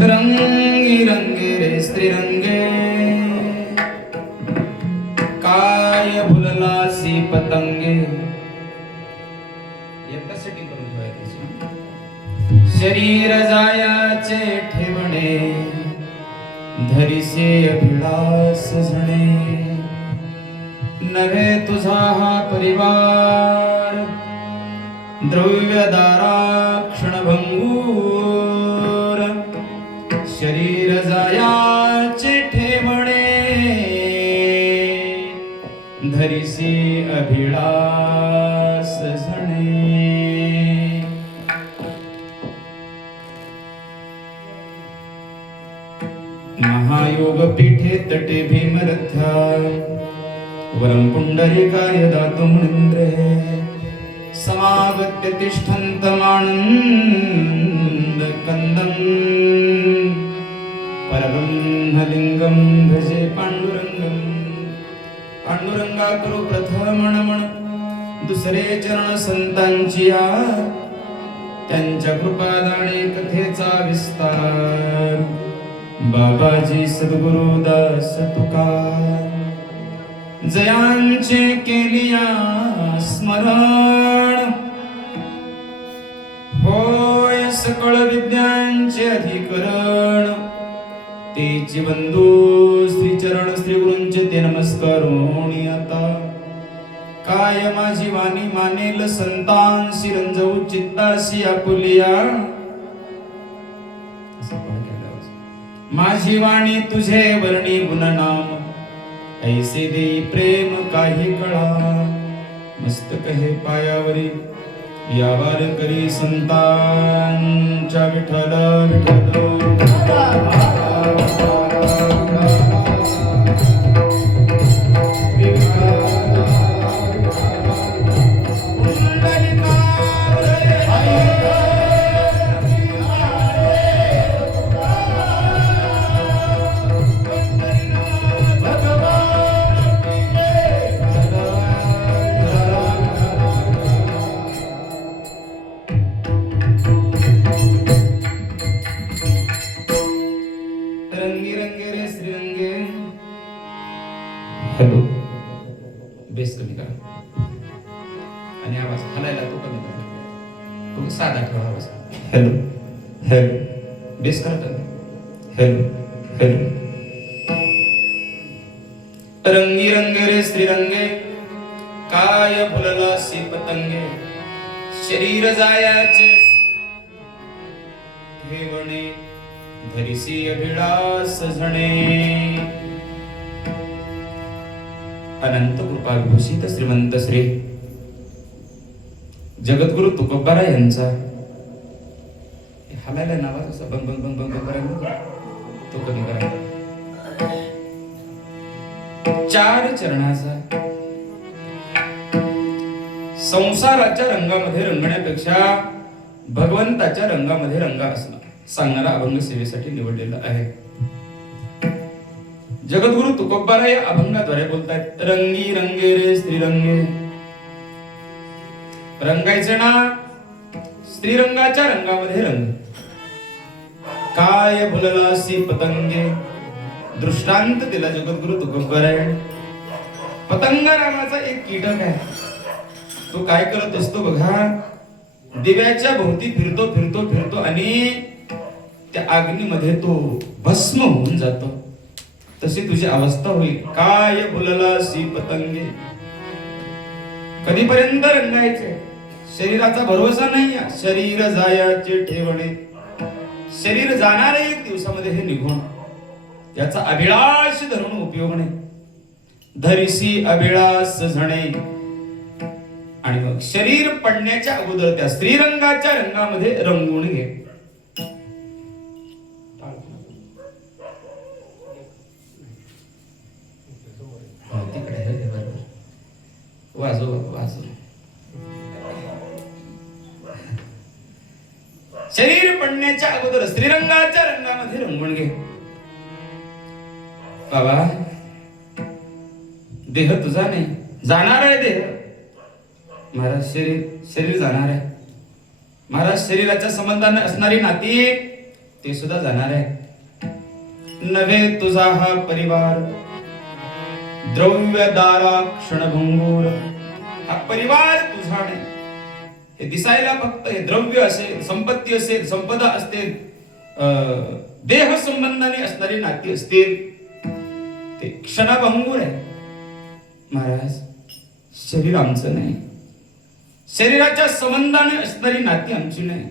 रंगी रंगे रे स्त्रीरंगे काय भुललासी पतंगे. एकदा सेटिंग करून ठेवायचं. शरीर जायाचे ठेवणे धरिसे अभिलाष झणे. नव्हे तुझा हा परिवार द्रव्य दाराक्षण भंगूर. शरीर जायाचे ठेवणे धरिसे अभिलाष झणे. महायोग पीठे तटे भीमरथा वरं पुंडरीकाय दातु मुनीन्द्रे. समागत्य तिष्ठन्तमानन्द कंदं परब्रह्मलिंगं भजे पांडुरंगं. पांडुरंगा करू प्रथम नमन दुसरे चरण संतांची या. त्यांच्या कृपादाने कथेचा विस्तार बाबाजी सद्गुरुदास तुकार. जयांचे केलिया स्मरण होय सकळ विद्यांचे अधिकरण. तेची बंधू श्रीचरण श्री गुरूंचे ते नमस्कारोणी आता. काय माझी वाणी मानेल संतान शिरंजवू चित्ताशी आपुलिया. माझी वाणी तुझे वर्णी गुणनाम ऐसे देई प्रेम काही कळा. मस्तक हे पायावरी यावर करी संतांच्या विठ्ठल विठ्ठल. हॅलो बेस कमी करा आणि आवाज हलायला तो कमी करा. तो साधा ठेवा आवाज. हॅलो हॅलो बेस करा. Hello hello. रंगी रंगे रे स्त्रीरंगे काय फुललासी पतंगे. शरीर जायाचे ठेवणे धरिसी अभिलाष झणे. अनंत कृपा विभूषित श्रीमंत श्री जगद्गुरु तुकोबारा यांचा हलायला नावाच असं बंग बंग बंग बंग करायला तो कमी करायला. 4 चरणाचा संसाराच्या रंगामध्ये रंगण्यापेक्षा भगवंताच्या रंगामध्ये रंगा असला सांगणारा अभंग सेवेसाठी निवडलेला आहे. जगद्गुरु तुकोबारा या अभंगाद्वारे बोलतायत. रंगी रंगे रे स्त्रीरंगे. रंगायचे ना स्त्रीरंगाच्या रंगामध्ये रंग. काय भुललासी पतंगे. दृष्टांत दिला जगद्गुरु तुकोबारा. पतंग नावाचा एक कीटक आहे. तो काय करत असतो बघा. दिव्याच्या भोवती फिरतो फिरतो फिरतो आणि त्या अग्नीमध्ये तो भस्म होऊन जातो. तशी तुझी अवस्था होईल. काय भुललासी पतंगे. कधीपर्यंत रंगायचे. शरीराचा भरोसा नाही. शरीर जायाचे ठेवणे. शरीर जाणार एक दिवसामध्ये हे निघून. याचा अभिलाष धरून उपयोग नाही. धरिसी अभिलाष झणे. आणि मग शरीर पडण्याच्या अगोदर त्या स्त्रीरंगाच्या रंगामध्ये रंगून घे. वाजो वाजो. शरीर पडण्याच्या अगोदर स्त्रीरंगाच्या रंगामध्ये रंगून घे. बाबा देह तुझा नाही. जाणार आहे देह. महाराज शरीर जाणार आहे. महाराज शरीराच्या संबंधाने असणारी नाती ते सुद्धा जाणार आहे. नव्हे तुझा हा परिवार द्रव्य दारा क्षणभंगूर. हा परिवार तुझा नाही. हे दिसायला फक्त हे द्रव्य असेल, संपत्ती असेल, संपदा असतील, देह संबंधाने असणारी नाती असतील, ते क्षणभंगूर आहे. महाराज शरीर आमचं नाही. शरीराच्या संबंधाने असणारी नाती आमची नाही.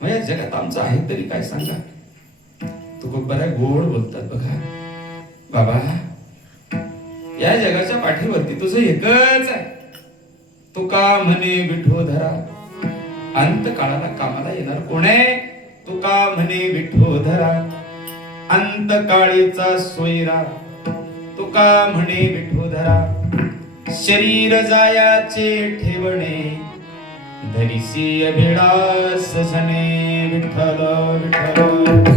या जगात आमचं आहे तरी काय सांगा. तू खूप बऱ्या गोड बोलतात बघा. बाबा या जगाच्या पाठीवरती तुझं एकच आहे. तुका म्हणे विठोधरा. अंत काळाला कामाला येणार कोण आहे? तुका म्हणे विठोधरा. अंत काळीचा सोयरा. तुका म्हणे विठोधरा. शरीर जायाचे ठेवणे धरिसी अभिलाष जने. विठ्ठल विठ्ठल.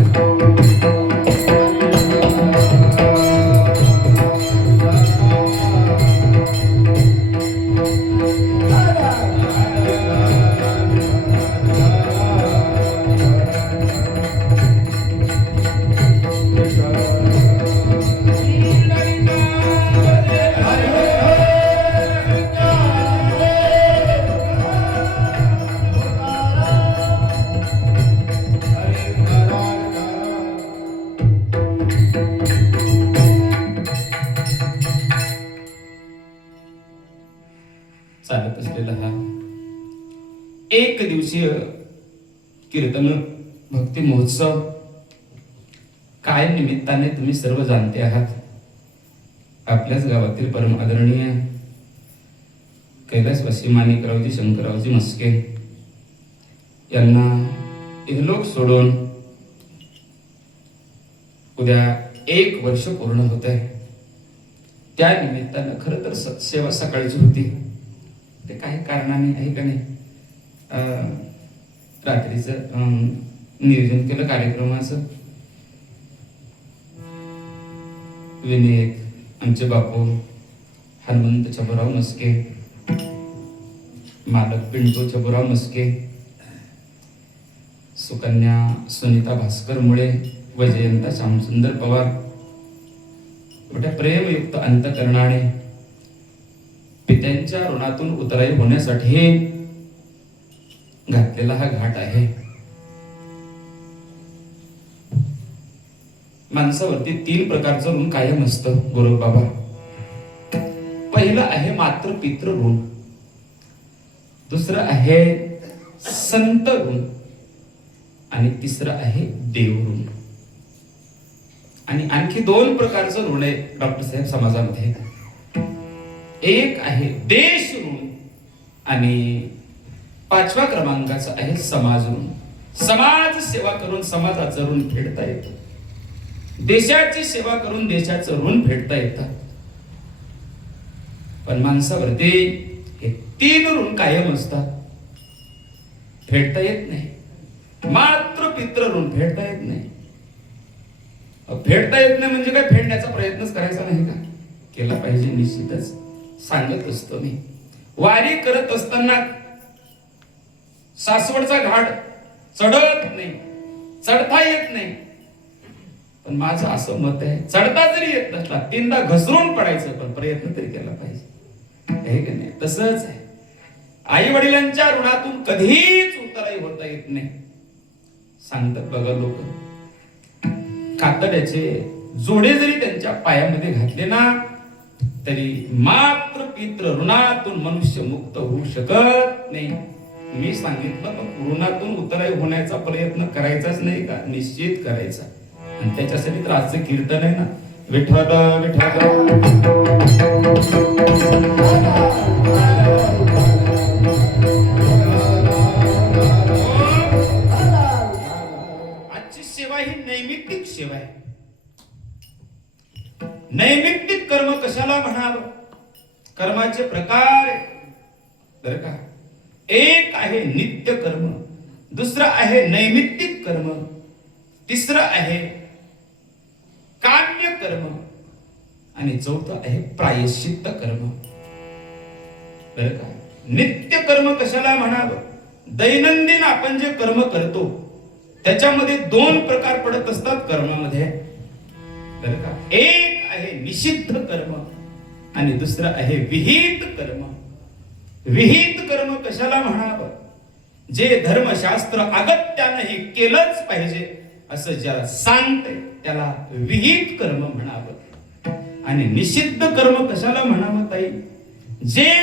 चालत असलेला हा एक दिवसीय कीर्तन भक्ती महोत्सव काय निमित्ताने तुम्ही सर्व जाणते आहात. आपल्याच गावातील परम आदरणीय कैलासवासी माणिकरावजी शंकररावजी मस्के यांना इहलोक सोडून उद्या 1 वर्ष पूर्ण होत आहे. त्या निमित्तानं खरं तर सेवा सकाळची होती. ते काही कारणाने आहे का नाही रात्रीचं नियोजन केलं कार्यक्रमाचं. विनायक आमचे बापू हनुमंत छबुराव मस्के, मालक पिंटू छबुराव मस्के, सुकन्या सुनीता भास्कर मुळे व जयंता श्यामसुंदर पवार मोठ्या प्रेमयुक्त अंतकरणाने पित्यांच्या ऋणातून उतराई होण्यासाठी घातलेला हा घाट आहे. माणसावरती 3 प्रकारचं ऋण कायम असतं गुरु बाबा. पहिलं आहे मातृ पितृ ऋण, दुसरं आहे संत ऋण आणि तिसरं आहे देव ऋण. आणि आणखी 2 प्रकारचं ऋण आहे डॉक्टर साहेब समाजामध्ये. एक आहे देश ऋण आणि 5व्या क्रमांकाचं आहे समाज ऋण. समाज सेवा करून समाजाचं ऋण फेडता येतं. देशाची सेवा करून देशाचं ऋण फेडता येतं. पण माणसावरती हे 3 ऋण कायम असतात. फेडता येत नाही. मात्र पितृ ऋण फेडता येत नाही. फेडता येत नाही म्हणजे काय? फेडण्याचा प्रयत्नच करायचा नाही का? केला पाहिजे निश्चितच. सांगत असतो मी. वारी करत असताना सासवडचा घाट चढत नाही, चढता येत नाही. पण माझं असं मत आहे, चढता जरी येत नसला 3दा घसरून पडायचं, पण प्रयत्न तरी केला पाहिजे. हे की नाही? तसंच आहे. आई वडिलांच्या ऋणातून कधीच उतराई होता येत नाही. सांगतात बघा लोक, कातड्याचे जोडे जरी त्यांच्या पायामध्ये घातले ना तरी मात्र पितृ ऋणातून मनुष्य मुक्त होऊ शकत नाही. मी सांगितलं मग ऋणातून उतराई होण्याचा प्रयत्न करायचाच नाही का? निश्चित करायचा. आणि त्याच्यासाठी तर आजचं कीर्तन आहे ना, विठ्ठल विठ्ठल. आजची सेवा ही नैमित्तिक सेवा आहे. नैमित्तिक कर्म कशाला म्हणावं? कर्माचे प्रकार बरं का. एक आहे नित्य कर्म, दुसरं आहे नैमित्तिक कर्म, तिसरं आहे काम्य कर्म आणि चौथं आहे प्रायश्चित्त कर्म. बरं का. नित्य कर्म कशाला म्हणावं? दैनंदिन आपण जे कर्म करतो त्याच्यामध्ये दोन प्रकार पडत असतात कर्मामध्ये, बरं का? एक आहे निषिद्ध कर्म आणि दुसरं आहे विहित कर्म. विहित कर्म कशाला म्हणावं? जे धर्मशास्त्र अगत्यानं हे केलंच पाहिजे असं ज्याला सांगते त्याला विहित कर्म म्हणावं. आणि निषिद्ध कर्म कशाला म्हणावं ताई? जे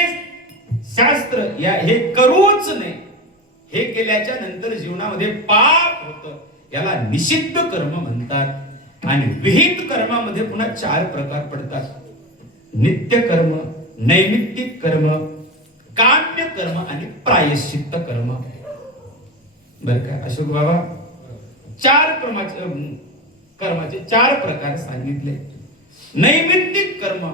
शास्त्र या हे करूच नाही, हे केल्याच्या नंतर जीवनामध्ये पाप होतं, याला निषिद्ध कर्म म्हणतात. आणि विहित कर्मामध्ये पुन्हा 4 प्रकार पडतात: नित्य कर्म, नैमित्तिक कर्म, काम्य कर्म आणि प्रायश्चित्त कर्म. बर का अशोक बाबा? 4 कर्माचे 4 प्रकार सांगितले. नैमित्तिक कर्म,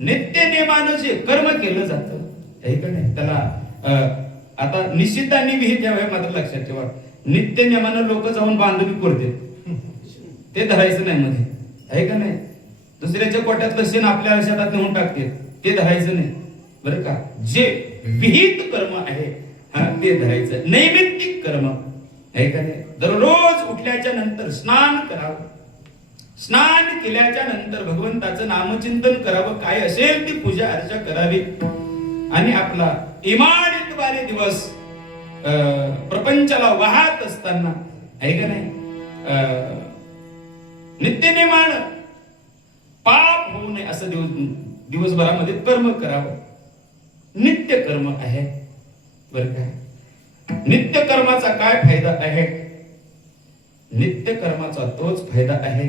नित्य नेमानं जे कर्म केलं जातं त्याला आता निश्चित आणि विहित यावे मात्र लक्षात ठेवा. नित्य नेमानं लोक जाऊन बांधणी करते, ते धरायचं नाही मध्ये, आहे का नाही? दुसऱ्याच्या कोट्यात शेण आपल्या शेतात नेऊन टाकते, ते धरायचं नाही, बरं का? जे विहित कर्म आहे ते धरायचं. नैमित्तिक कर्म आहे का नाही? दररोज उठल्याच्या नंतर स्नान करावं, स्नान केल्याच्या नंतर भगवंताचं नामचिंतन करावं, काय असेल ती पूजा अर्चा करावी आणि आपला इमानीद्वारे दिवस प्रपंचाला वाहत असताना आहे का नाही नित्यनेमान पाप होऊ नये असं दिवसभरामध्ये कर्म करावं. नित्य कर्म आहे, बरं का? नित्य कर्माचा काय फायदा आहे? नित्य कर्माचा तोच फायदा आहे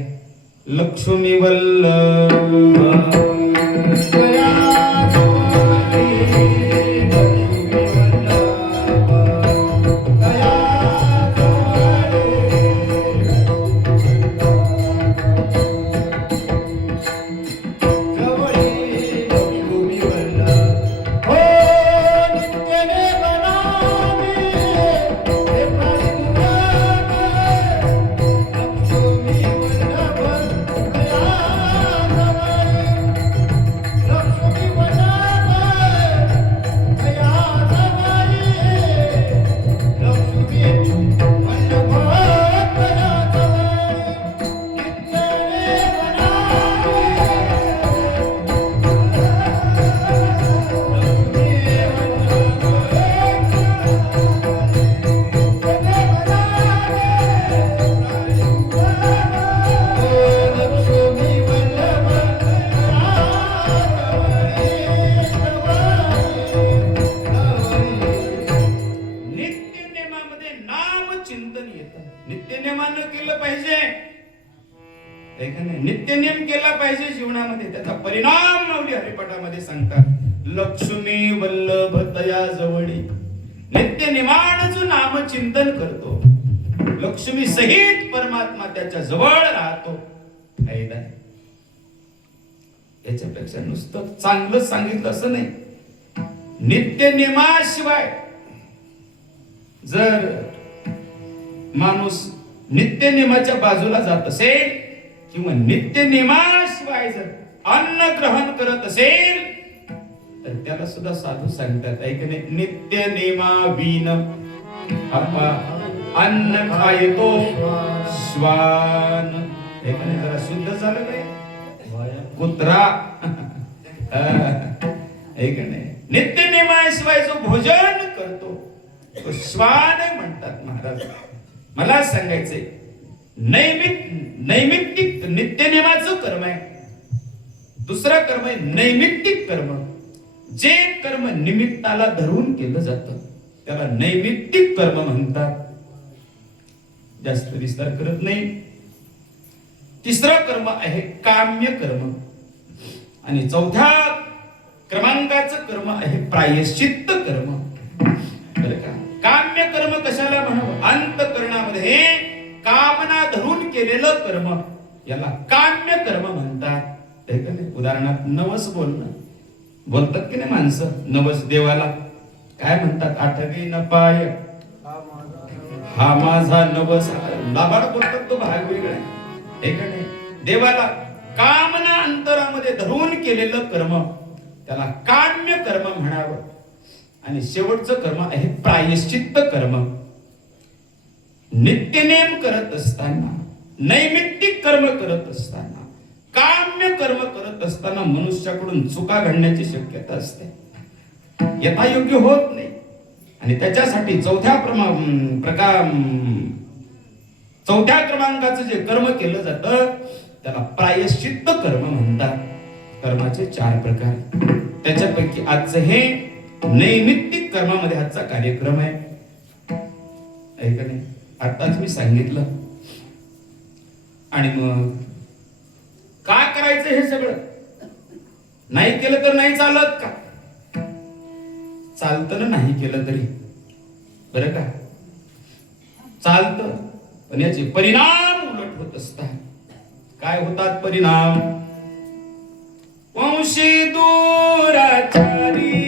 लक्ष्मी वल्लभ नित्यनेम केला पाहिजे जीवनामध्ये, त्याचा परिणाम माऊली हरिपाठामध्ये सांगतात. लक्ष्मी वल्लभ तया जवळी, नित्यनेमान जो नाम चिंतन करतो लक्ष्मी सहित परमात्मा त्याच्या जवळ राहतो. फायदा आहे याच्यापेक्षा नुसतं चांगलं सांगितलं असं नाही. नित्यनेमाशिवाय जर माणूस नित्यनेमाच्या बाजूला जात असेल किंवा नित्य नेमाशिवाय जर अन्न ग्रहण करत असेल तर त्याला सुद्धा साधू सांगतात, ऐक नाही, नित्य नेमा विन आपा अन्न खायतो श्वान. ऐक नाही, जरा शुद्ध झालं काय? कुत्रा. ऐक नाही, नित्य नेमाशिवाय जो भोजन करतो तो श्वान म्हणतात महाराज. मला सांगायचंय नैमित्तिक नित्यनेमाचं कर्म आहे, दुसरं कर्म आहे नैमित्तिक कर्म. जे कर्म निमित्ताला धरून केलं जातं त्याला नैमित्तिक कर्म म्हणतात. जास्त विस्तार करत नाही. तिसरं कर्म आहे काम्य कर्म आणि चौथ्या क्रमांकाचं कर्म आहे प्रायश्चित्त कर्म. बरं का? काम्य कर्म कशाला म्हणावं? अंतःकरणामध्ये कामना धरून केलेलं कर्म याला काम्य कर्म म्हणतात. उदाहरणार्थ नवस बोलणं, बोलतात की नाही माणसं नवस देवाला, काय म्हणतात? आठवी न पाय हा माझा नवस, लाबाड बोलतात, तो भाग वेगळा आहे का नाही? देवाला कामना अंतरामध्ये धरून केलेलं कर्म त्याला काम्य कर्म म्हणावं. आणि शेवटचं कर्म आहे प्रायश्चित्त कर्म. नित्यनेम करत असताना, नैमित्तिक कर्म करत असताना, काम्य कर्म करत असताना मनुष्याकडून चुका घडण्याची शक्यता असते, यथायोग्य होत नाही. आणि त्याच्यासाठी चौथ्या क्रमांकाचं जे कर्म केलं जातं त्याला प्रायश्चित्त कर्म म्हणतात. कर्माचे 4 प्रकार, त्याच्यापैकी आजचं हे नैमित्तिक कर्मामध्ये आजचा कार्यक्रम आहे. ऐका नाही, आताच मी सांगितलं. आणि मग काय करायचं हे सगळं? नाही केलं तर नाही चालत का? चालतं ना नाही केलं तरी, बरं का? चालतं, पण याचे परिणाम उलट होत असतात. काय होतात परिणाम? वंशी दुराचारी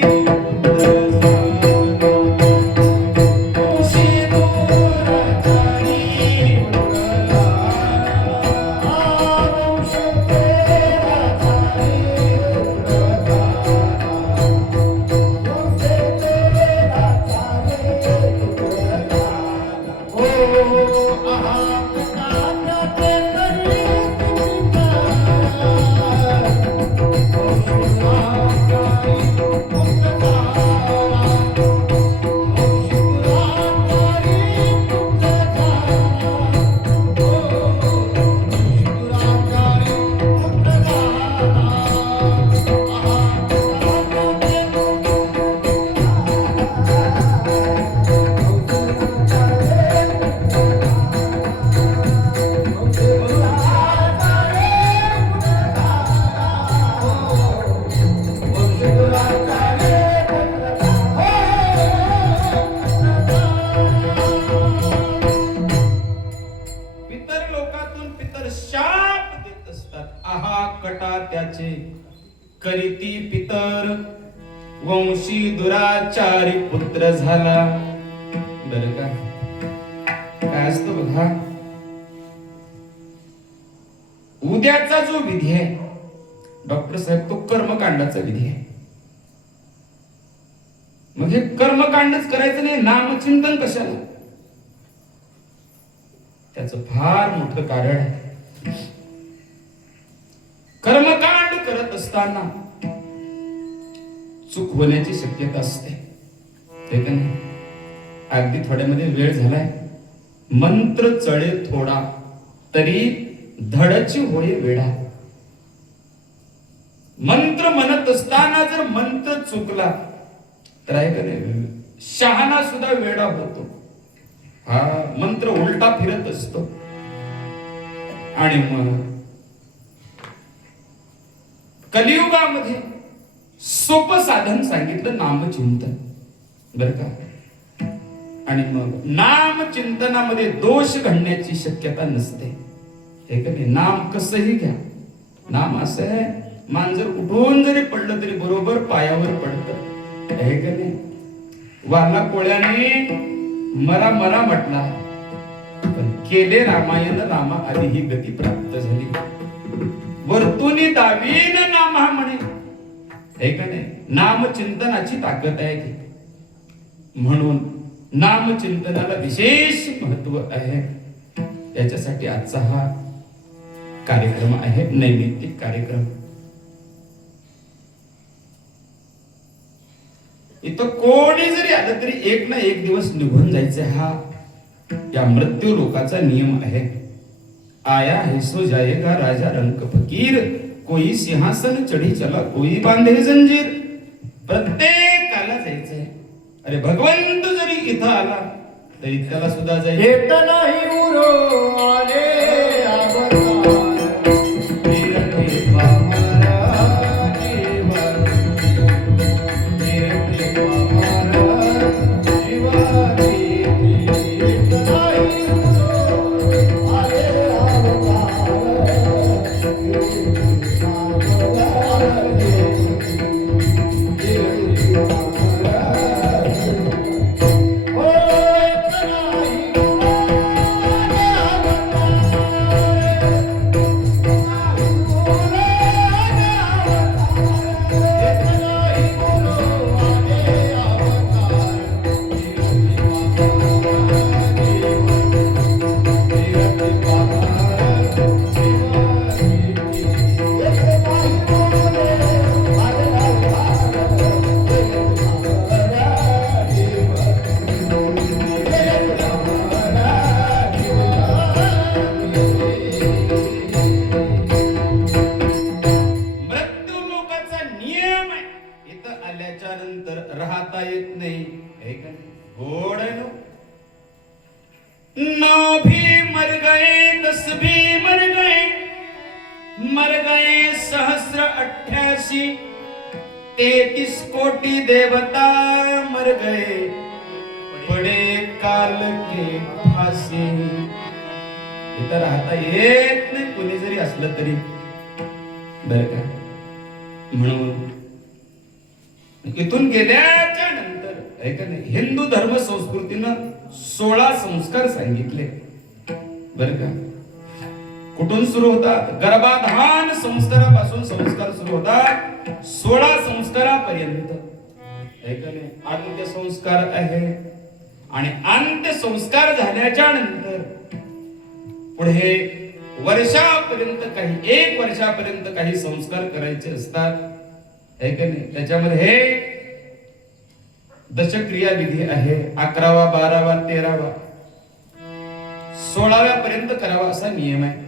करीती पितर वंशी दुराचारी पुत्र झाला. बरं का? काय असतं बघा, उद्याचा जो विधी आहे डॉक्टर साहेब, तो कर्मकांडाचा विधी आहे. मग हे कर्मकांडच करायचं नाही, नामचिंतन कशाला? त्याचं फार मोठं कारण आहे. कर्मकांड करत असताना चूक होण्याची शक्यता असते, हे का नाही? अगदी थोड्यामध्ये वेळ झालाय. मंत्र चळे थोडा तरी धडची होळे वेडा. मंत्र म्हणत असताना जर मंत्र चुकला तर आहे का नाही, शहाणा सुद्धा वेडा होतो. हा मंत्र उलटा फिरत असतो. आणि मग कलियुगामध्ये सोपं साधन सांगितलं नामचिंतन, बरं का? आणि मग नामचिंतनामध्ये दोष घडण्याची शक्यता नसते, हे का नाही? नाम कसंही घ्या, नाम असं आहे, मांजर उठून जरी पडलं तरी बरोबर पायावर पडतं, हे का नाही? वाला कोळ्याने मरा मरा म्हटला, पण केले रामायण, रामा आधी ही गती प्राप्त झाली. वर्तुनी दावीन नामा म्हणे, हे का नाही? नामचिंतनाची ताकद आहे ती. म्हणून नामचिंतनाला विशेष महत्व आहे. त्याच्यासाठी आजचा हा कार्यक्रम आहे, नैमित्तिक कार्यक्रम. इथं कोणी जरी आलं तरी एक ना एक दिवस निघून जायचं, हा या मृत्यू लोकाचा नियम आहे. आया है सो जाएगा राजा रंक फकीर, कोई सिंहासन चढी चला, कोई बांधे जंजीर. प्रत्येकाला जायचंय. अरे भगवंत जरी इथं आला तरी त्याला सुद्धा जायचं. येत नाही उरो आले गोड आहे ना. 9 भी मर गए 10 भी मर गए सहस्र 88 33 कोटी देवता मर गए पडे काल के फासे. इथं राहता येत नाही कुणी जरी असलं तरी बर का. म्हणून इथून गेल्याच्या नंतर आहे का नाही हिंदू धर्म संस्कृतीनं 16 संस्कार सांगितले बर का. कुठून सुरू होतात गर्भाधान संस्कारापासून संस्कार सुरू होतात 16 संस्कारापर्यंत आहे का नाही. अंत्य संस्कार आहे आणि अंत्य संस्कार झाल्याच्या नंतर पुढे वर्षापर्यंत काही 1 वर्षापर्यंत काही संस्कार करायचे असतात आहे का नाही. त्याच्यामध्ये दशक्रिया विधी आहे 11वा 12वा 13वा 16व्या पर्यंत करावा असा नियम आहे.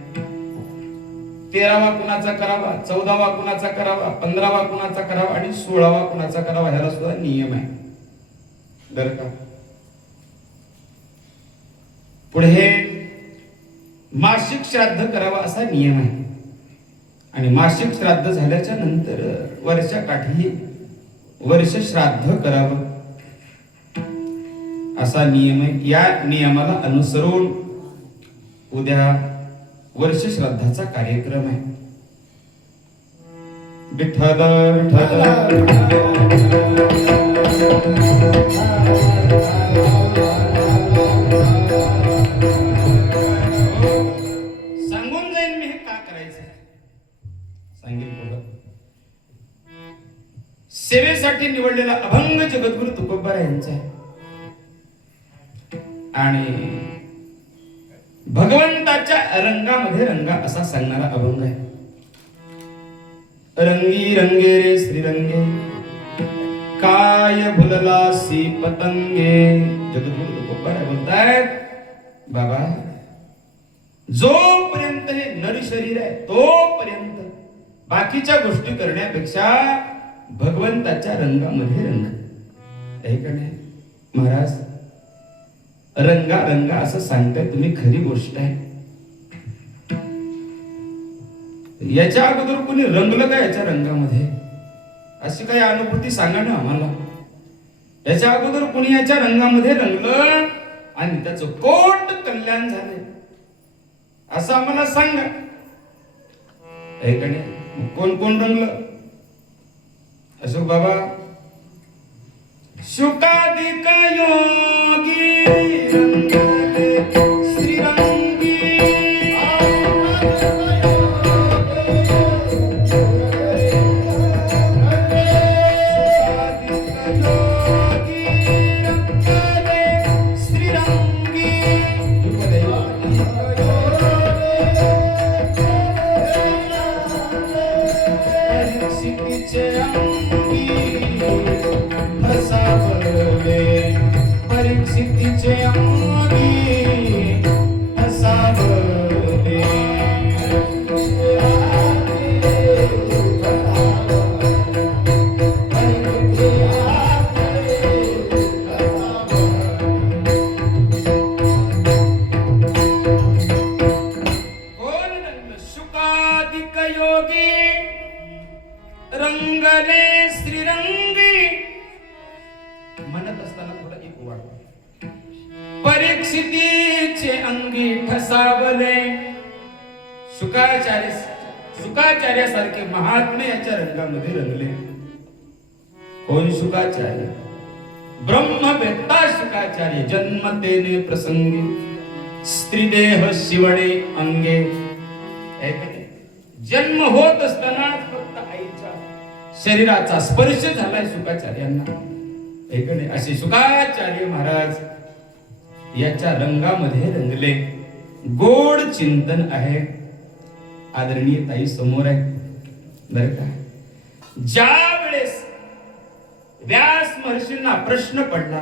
13वा कुणाचा करावा 14वा कुणाचा करावा 15वा कुणाचा करावा आणि 16वा कुणाचा करावा ह्याला सुद्धा नियम आहे बरं का. पुढे मासिक श्राद्ध करावा असा नियम आहे आणि मासिक श्राद्ध झाल्याच्या नंतर वर्षाकाठी वर्ष श्राद्ध करावं असा नियम आहे. या नियमाला अनुसरून उद्या वर्ष श्राद्धाचा कार्यक्रम आहे. विठ्ठल सांगून जाईन मी हे का करायचं सांगेल बघा. सेवेसाठी निवडलेला अभंग जगद्गुरु तुकोबा यांचा आहे आणि भगवंताच्या रंगामध्ये रंगा असा सांगणारा अभंग आहे. रंगी रंगे रे श्रीरंगे काय भुललासी पतंगे. जगद्गुरु तुकोबा बोलतायत बाबा जोपर्यंत हे नर शरीर आहे तोपर्यंत बाकीच्या गोष्टी करण्यापेक्षा भगवंताच्या रंगामध्ये रंग आहे का नाही. महाराज रंगा रंगा असं सांगताय तुम्ही खरी गोष्ट आहे. याच्या अगोदर कोणी रंगलं का याच्या रंगामध्ये अशी काही अनुभूती सांगा ना आम्हाला. याच्या अगोदर कोणी याच्या रंगामध्ये रंगलं आणि त्याचं कोट कल्याण झाले असं आम्हाला सांगा आहे का नाही. कोण कोण रंगलं अशोक बाबा शुकादिक योगी रंगले श्रीरंगी. परीक्षितीचे अंगी हसावले. शुकादिक योगी रंगले श्रीरंगी. म्हणत असताना थोडा एक वाढ. परीक्षितीचे अंगी ठसावले. शुकाचार्यासारखे महात्मे याच्या रंगामध्ये रंगले. कोण शुकाचार्य ब्रह्मवेत्ता शुकाचार्य. जन्मतेने प्रसंगी स्त्रीदेह शिवणे अंगे. जन्म होत असताना फक्त आईच्या शरीराचा स्पर्श झालाय शुकाचार्यांना. असे शुकाचार्य महाराज याच्या रंगामध्ये रंगले. गोड चिंतन आहे. आदरणीय ताई समोर आहे बर का. ज्या वेळेस व्यास महर्षींना प्रश्न पडला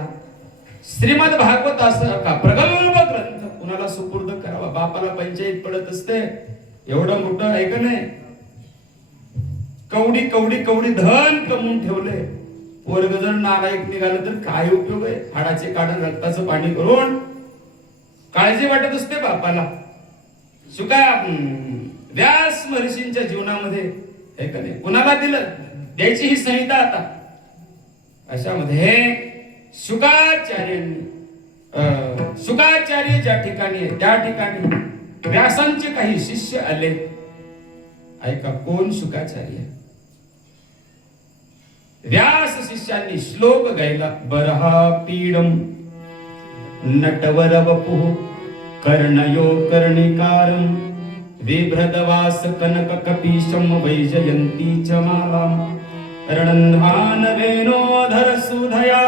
श्रीमद भागवतासारखा प्रगल्भ ग्रंथ कुणाला सुपूर्द करावा. बापाला पंचायत पडत असते एवढं मोठं आहे का नाही. कवडी कवडी कवडी धन कमवून ठेवले पोरग जर नालायक निघालं तर काय उपयोग आहे? हाडाचे काढून रक्ताचं पाणी करून काळजी वाटत असते बापाला. शुका व्यास महर्षींच्या जीवनामध्ये हे का नाही कुणाला दिलं द्यायची ही संहिता आता. अशामध्ये शुकाचार्य ज्या ठिकाणी आहे त्या ठिकाणी व्यासांचे काही शिष्य आले. ऐका कोण शुकाचार्य? व्यास शिष्यांनी श्लोक गायला. बरहा पीडम नटवर वपुः कर्णयो कर्णिकारं बिभ्रदवास कनक कपीशम वैजयंती च मालाम् रणन्धान वेणोधर सुधया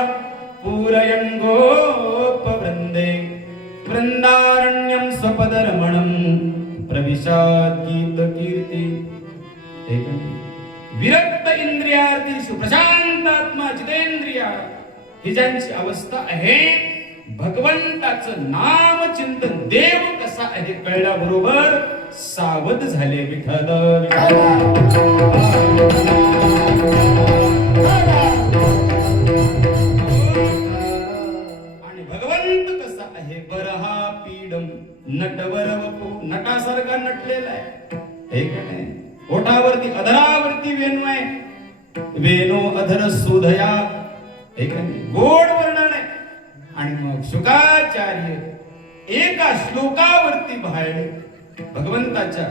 पूरयन् गोपवृन्दे वृन्दारण्यं स्वपदरमणं प्रविशात् गीतकीर्ति. विरक्त इंद्रियार्थी प्रशांतात्मा जितेंद्रिया ही ज्यांची अवस्था आहे भगवंताचं नाम चिंतन देव कसा आहे कळल्याबरोबर सावध झाले. विठ्ठल आणि भगवंत कसा आहे बरहा पीडम नटवर वपू नटासारखा नटलेला आहे हे का नाही. ओठावरती अधरावरती वेणू आहे. वेणू अधर सुधया हे का नाही गोड वर्णन आहे. आणि मग शुकाचार्य एका श्लोकावरती भाळले भगवंताच्या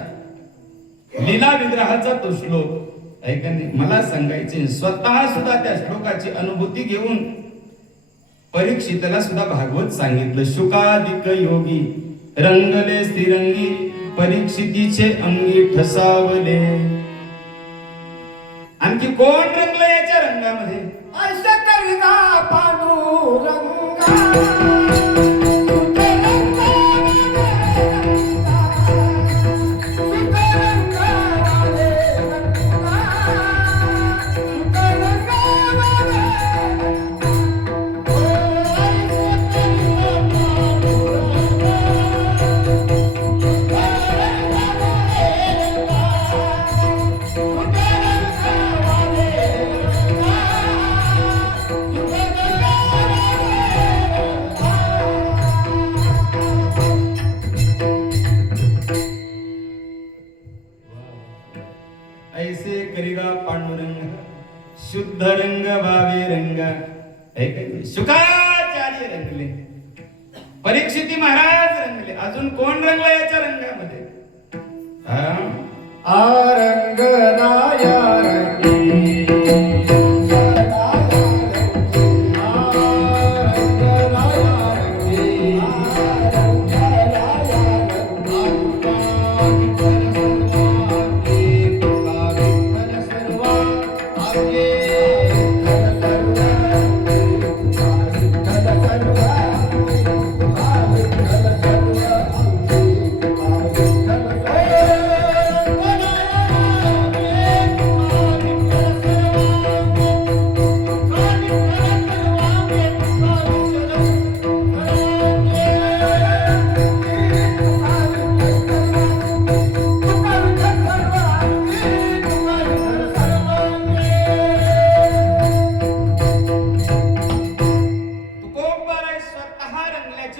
लीला विग्रहाचा तो श्लोक ऐकणे. मला सांगायचे स्वतः सुद्धा त्या श्लोकाची अनुभूती घेऊन परीक्षितला सुद्धा भागवत सांगितलं. शुकादिक योगी रंगले स्थिरंगी परीक्षितीचे अंगी ठसावले. आणखी कोण रंगलं याच्या रंगामध्ये? ऐसे करिता पांडुरंगा ऐसे करिगा पांडुरंग शुद्ध रंग भावे रंग. शुकाचार्य रंगले. परीक्षिती महाराज रंगले. अजून कोण रंगला याच्या रंगामध्ये? आरंग राया रंगी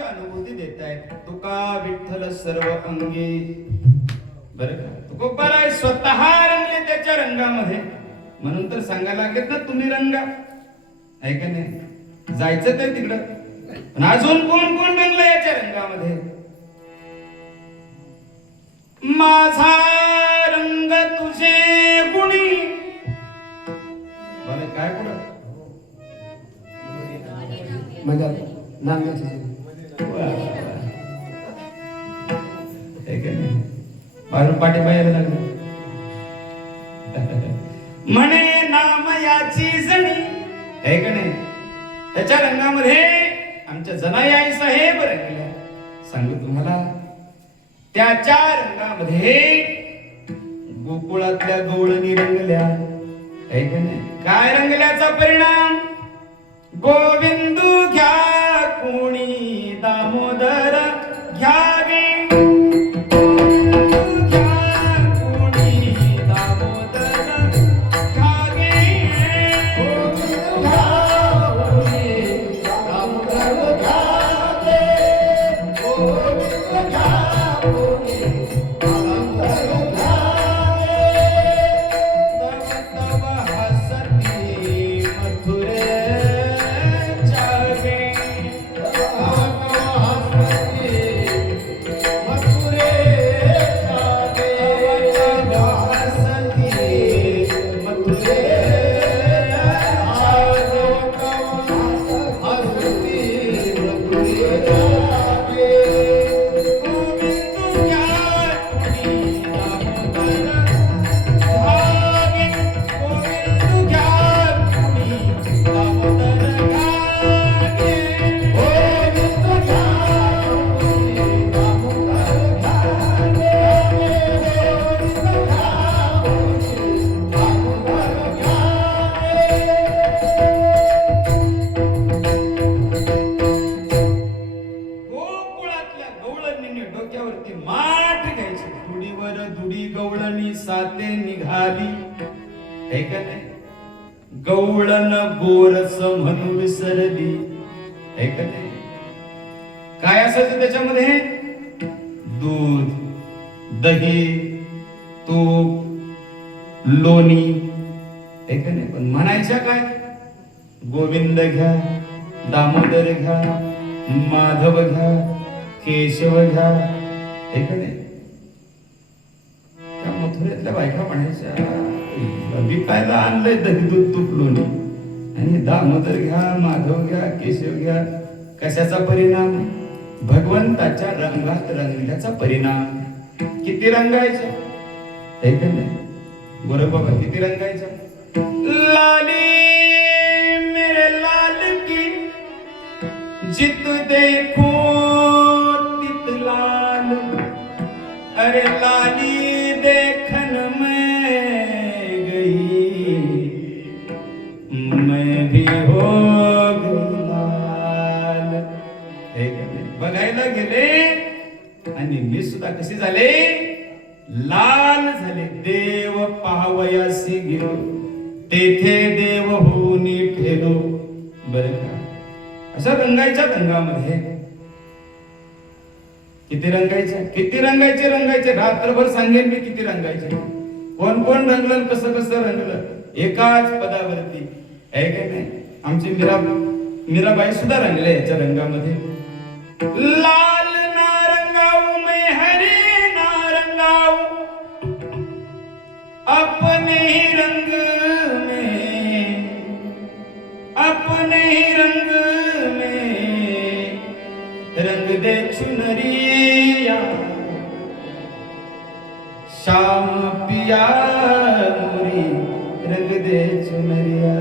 अनुभूती देत आहेत. तुका विठ्ठल सर्व अंगी. बरं का तुकोबार आहे स्वतः रंगले त्याच्या रंगामध्ये. म्हणून तर सांगायला लागेल ना तुम्ही रंगा आहे का नाही. जायचं तर तिकडं. पण अजून कोण कोण रंगलं याच्या रंगामध्ये? माझा रंग तुझे गुणी. बरं काय पुढं म्हणजे नांग्याची बाहेरून पाठी बाहेर लागलं. म्हणे नाम याची जणी आहे का नाही. त्याच्या रंगामध्ये आमच्या जनाई आई साहेब रंगल्या. सांगू तुम्हाला त्याच्या रंगामध्ये गोकुळातल्या गवळणी रंगल्या आहे का नाही. काय रंगल्याचा परिणाम? गोविंदू घ्या कोणी दामोदर घ्यावे. गोविंद साते निघाली, हे का नाही? गवळण गोरस म्हणून विसरली, हे का नाही? काय असायचं त्याच्यामध्ये? दूध, दही, तूप, लोणी, हे का नाही? पण म्हणायच्या काय? गोविंद घ्या, दामोदर घ्या, माधव घ्या, केशव घ्या, हे का नाही? त्या मथुरेतल्या बायका म्हणायच्या विकायला आणलंय दही दूध तूप लोणी, आणि दामोदर घ्या, माधव घ्या, केशव घ्या. कशाचा परिणाम? भगवंताच्या रंगात रंगल्याचा परिणाम. किती रंगायचं, हे का नाही? गोरख बाबा किती रंगायचं? लाली मेरे लाल की जित देखो तित लाल, अरे लाली देखन में गई, मैं भी हो गई लाल. हे का नाही? बघायला गेले आणि मी सुद्धा कशी झाले? लाल झाले. देव पाहावयासी गेलो, तेथे देव होऊन ठेलो. बरं का? अशा रंगायच्या रंगामध्ये किती रंगायचे, किती रंगायचे, रंगायचे रात्रभर सांगेन मी किती रंगायचे, कोण कोण रंगलं, कसं कसं रंगलं एकाच पदावरती, आहे का नाही? आमची मीराबाई सुद्धा रंगले याच्या रंगामध्ये. लाल नारंगाऊ मैं हरे नारंगाऊ, अपने ही रंग में, अपने ही रंग में रंग दे चुनरिया, शाम पिया मोरी रंग दे चुनरिया,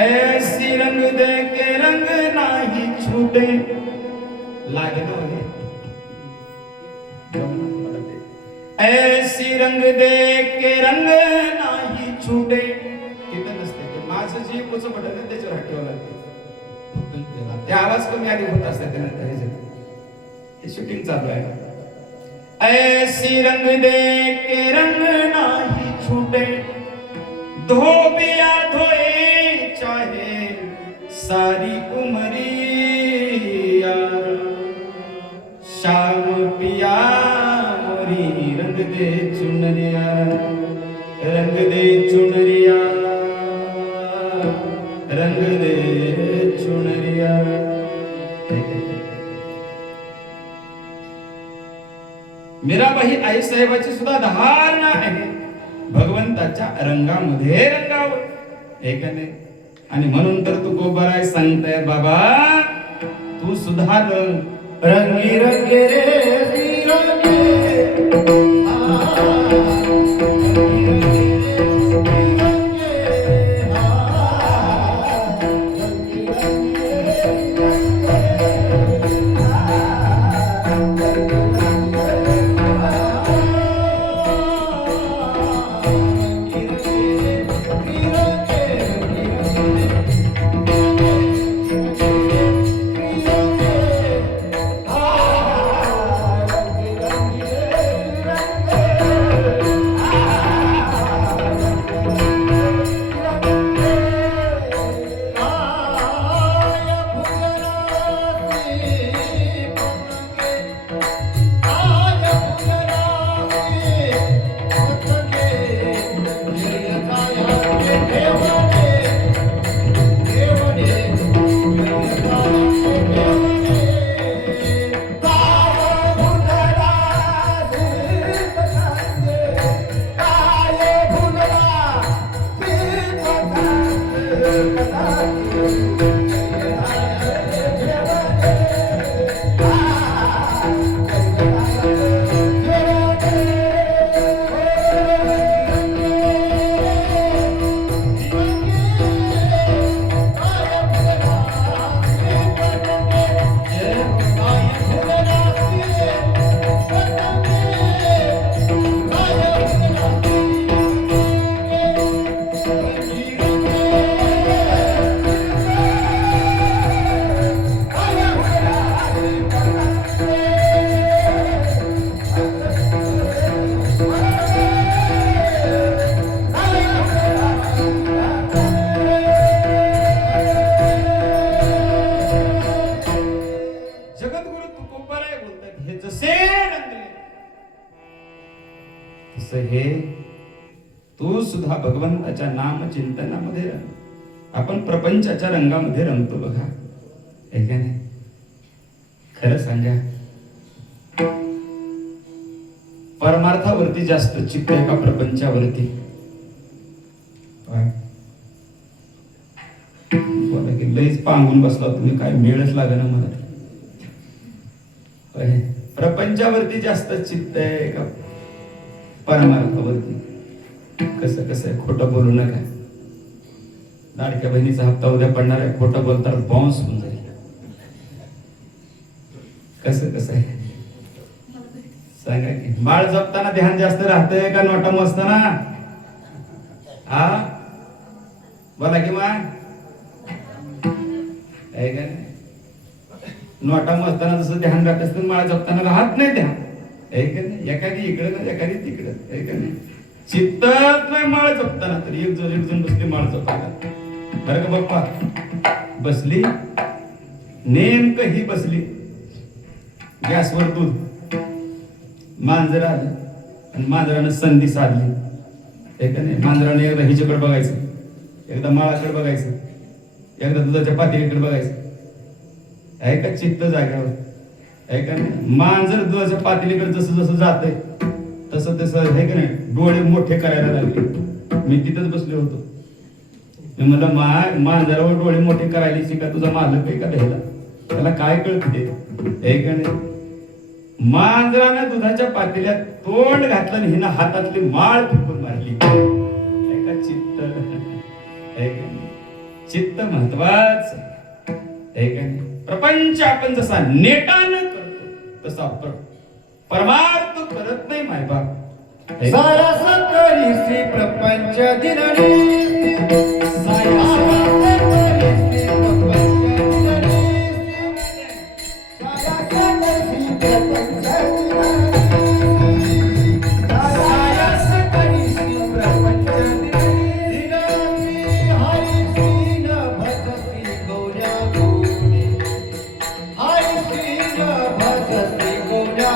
ऐसी रंग दे के रंग नाही छूटे. लागे ना वगैरे, ऐसी रंग दे के रंग नाही छूटे. तिथं नसते ते माझं जे पोच बटन आहे त्याच्यावर हटवावं लागते. ते आवाज कमी आधी होत असतात त्यानंतर हे शूटिंग चालू आहे. ऐसी रंग दे के रंग नाही छूटे, धोबिया धोए चाहे सारी उमरिया, शाम पिया मोरी रंग दे चुनरिया, रंग दे चुनरिया, रंग दे चुनरिया. मीराबाई आई साहेबाची सुद्धा धारणा आहे भगवंताच्या रंगामध्ये रंगावं, हे का नाही? आणि म्हणून तर तू गोबराय सांगताय बाबा, तू सुद्धा रंगी रंगे रे रंगे, जसे रंगले तसे हे तू सुद्धा भगवंताच्या नाम चिंतनामध्ये रंग. आपण प्रपंचाच्या रंगामध्ये रंगतो बघा, आहे का नाही? खरं सांगा, परमार्थावरती जास्त चित्त आहे का प्रपंचावरती? बोला की लईच पांगून बसला तुम्ही, काय मेळच लागेना मला. प्रपंचावरती जास्त चित्त आहे का परमार्थावरती? कसं कसं आहे, खोटं बोलू नका. लाडक्या बहिणीचा हप्ता उद्या पडणार आहे, खोटं बोलता बाउन्स होऊन जाईल. कसं कसं आहे सांगा की. माळ जपताना ध्यान जास्त राहतंय का नोटा मोजताना? हा बोला की मग, आहे का? नोटा मोजताना जसं ध्यान राहत असतं, माळ जपताना राहत नाही ध्यान, आहे का नाही? एखादी इकडं एखादी तिकडं, आहे का नाही? चित्तच नाही माळ जपताना, तर एक जण बसली माळ जपताना. बरं का बाप्पा, बसली नेमकं ही बसली गॅसवर दूध, मांजर आलं आणि मांजरानं संधी साधली, आहे का नाही? मांजराने एकदा हिच्याकडे बघायचं, एकदा माळाकडे बघायचं, एकदा दुधाच्या पातेलीकडे बघायचं. आहे का चित्त जाग्यावर? आहे का नाही? मांजर दुधाच्या पातेलीकडे जसं जसं जातंय तसं तसं, आहे का नाही, डोळे मोठे करायला लागले. मी तिथंच बसलो होतो. मी म्हणलं मांजरावर डोळे मोठे करायला शिका, तुझा मालक आहे का द्यायला? त्याला काय कळते? आहे का नाही? मांजरानं दुधाच्या पातेल्यात तोंड घातलं आणि हिनं हातातली माळ फेकून मारली. आहे का चित्त? आहे का नाही? चित्त महत्वाच आहे का नाही? प्रपंच आपण जसा नेटानं करतो तसा परमार्थ करत नाही मायबाप. सायास करीसी प्रपंच दिननी, सायास करीसी प्रपंच दिननी, सायास करीसी प्रपंच दिननी, सायास करीसी प्रपंच दिननी, हरिसी न भजसी गौऱ्या गौरी, हरिसी न भजसी गौऱ्या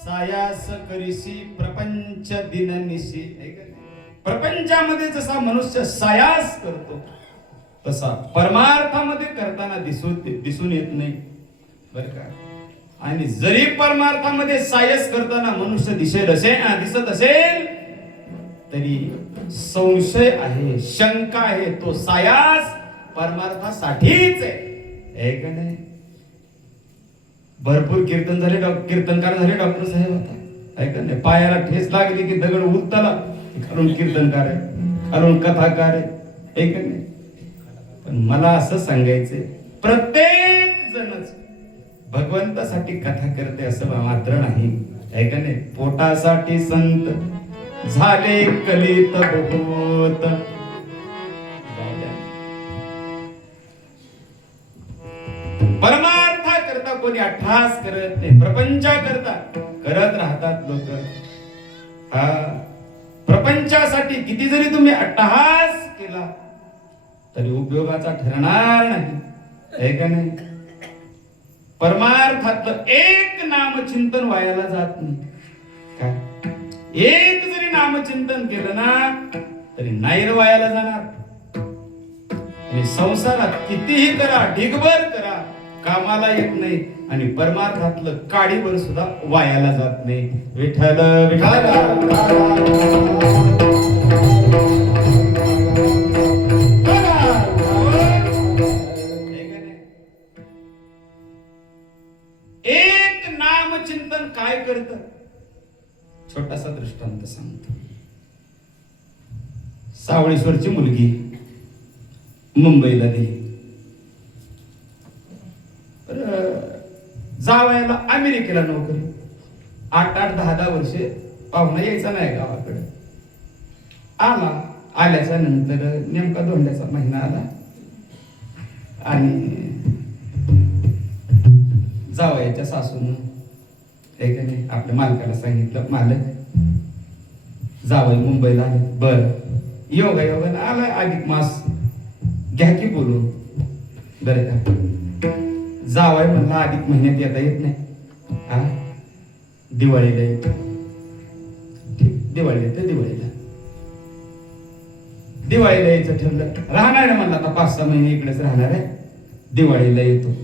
सायास करीसी प्रपंच दिननिशी. प्रपंचामध्ये जसा मनुष्य सायास करतो तसा परमार्थामध्ये करताना दिसून येत नाही, बर का? आणि जरी परमार्थामध्ये सायस करताना मनुष्य दिसत असेल तरी संशय आहे, शंका आहे. तो सायास परमार्थासाठीच आहे का नाही? भरपूर कीर्तन झाले, कीर्तनकार झाले डॉक्टर साहेब आता, आहे का नाही? पायाला ठेस लागली की दगड उलताला, कारण कीर्तनकार आहे, कारण कथाकार आहे का नाही? पण मला असं सांगायचंय, प्रत्येक जणच भगवंतासाठी कथा करते असं मात्र नाही, आहे का नाही? पोटासाठी संत झाले कलित बहुत. परमार्था करता कोणी अठ्ठास करत नाही, प्रपंचा करता करत राहतात लोक. हा प्रपंचासाठी किती जरी तुम्ही अट्टहास केला तरी उपयोगाचा ठरणार नाही, आहे का नाही? परमार्थातलं एक नामचिंतन वायाला जात नाही. काय एक जरी नामचिंतन केलं ना तरी नाही वायाला जाणार. आणि संसारात कितीही करा, ढिगभर करा, कामाला येत नाही आणि परमार्थातलं काडीभर सुद्धा वायाला जात नाही. विठ्ठल विठ्ठल. एक नामचिंतन काय करत? छोटासा दृष्टांत सांगतो. सावळेश्वरची मुलगी मुंबईला गेली. जावयाला अमेरिकेला नोकरी. 8-8, 10-10 वर्षे पाहुणा यायचा नाही गावाकडे. आल्याच्या नंतर नेमका धोंड्याचा महिना आला आणि जावयाच्या सासून आपल्या मालकाला सांगितलं, मालक जावई मुंबईला आले. बर, योगायोगानं आलाय अधिक मास, घ्या की बोलून. बरं का, जावई म्हणला अधिक महिन्यात येता येत नाही. हा, दिवाळीला येतो. ठीक, दिवाळीला येतं. दिवाळीला यायचं ठरलं. राहणार आहे म्हणला, आता 5-6 महिने इकडेच राहणार आहे. दिवाळीला येतो.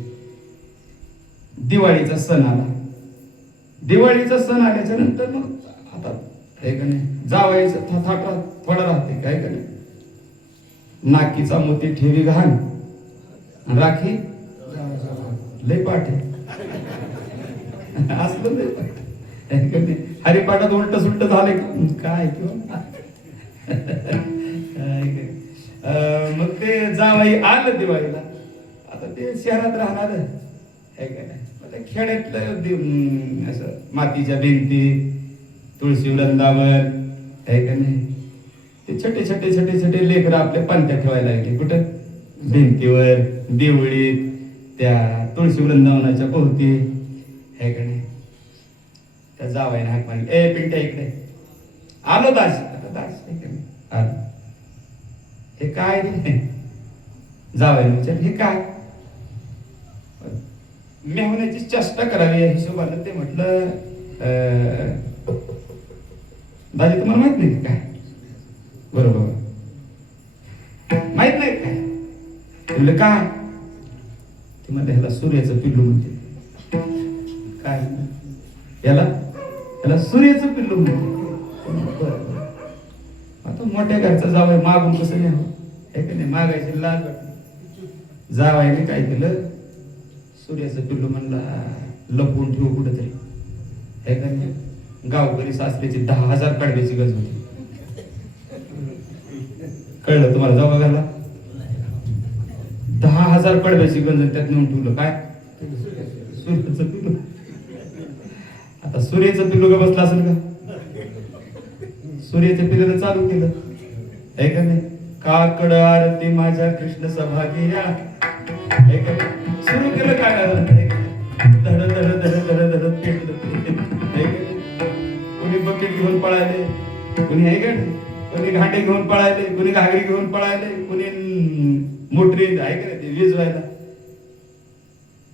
दिवाळीचा सण आला. दिवाळीचा सण आल्याच्या नंतर मग आता जावयाचं थाट थोडा राहते काय का नाही. नाकीचा मोती ठेवी घाण, राखी लय पाठ असलं लय पाठ. हरिपाठात उलट सुलट झाले काय किंवा मग ते जावई आलं दिवाळीला. आता ते शहरात राहणार आहे का नाही. खेड्यातलं असं मातीच्या भिंती, तुळशी वृंदावन आहे का नाही. ते छोटे लेकर आपल्या पंथ्या ठेवायला लागले. कुठं? भिंतीवर, देवळीत, त्या तुळशी वृंदावनाच्या भोवती आहे का नाही. त्या जावयाने हाक मारली, ए पिंट्या इकडे. आलो दास. आता दास आहे का नाही. आलो. हे काय रे? जावयाने विचार, हे काय? मेहण्याची चेष्टा करावी या हिशोबानं ते म्हटलं, दाजी तुम्हाला माहित नाही काय? बरोबर, माहित नाही काय? म्हणलं काय? ते म्हणलं ह्याला सूर्याचं पिल्लू म्हणते. काय? याला सूर्याचं पिल्लू म्हणते. बरं, आता मोठ्या घरचा जावई मागून कसं नाही हे का नाही, मागायची लाज वाटली. जावयाने काय केलं, सूर्याचं पिल्लू म्हणला लपवून ठेवू कुठेतरी हे का नाही. गावकरी सासऱ्याची 10,000 कडव्याची गज होती. कळलं तुम्हाला? जाऊ बघायला 10,000 कडव्याची गंज त्यात नेऊन ठेवलं. काय? सूर्याचं पिल्लू. आता सूर्याचं पिल्लू का बसला असेल का? सूर्याच्या पिल्लूला चालू केलं हे का नाही. काकड आरती माझ्या कृष्ण सभागिया हे का नाही. सुरू केलं काय धड धड धड धड धड कोणी बकेट घेऊन पळाले, कोणी आहे का कोणी घाटे घेऊन पळाले, कोणी घागरी घेऊन पळाले, कोणी मोटरी आहे का ते विजवायला.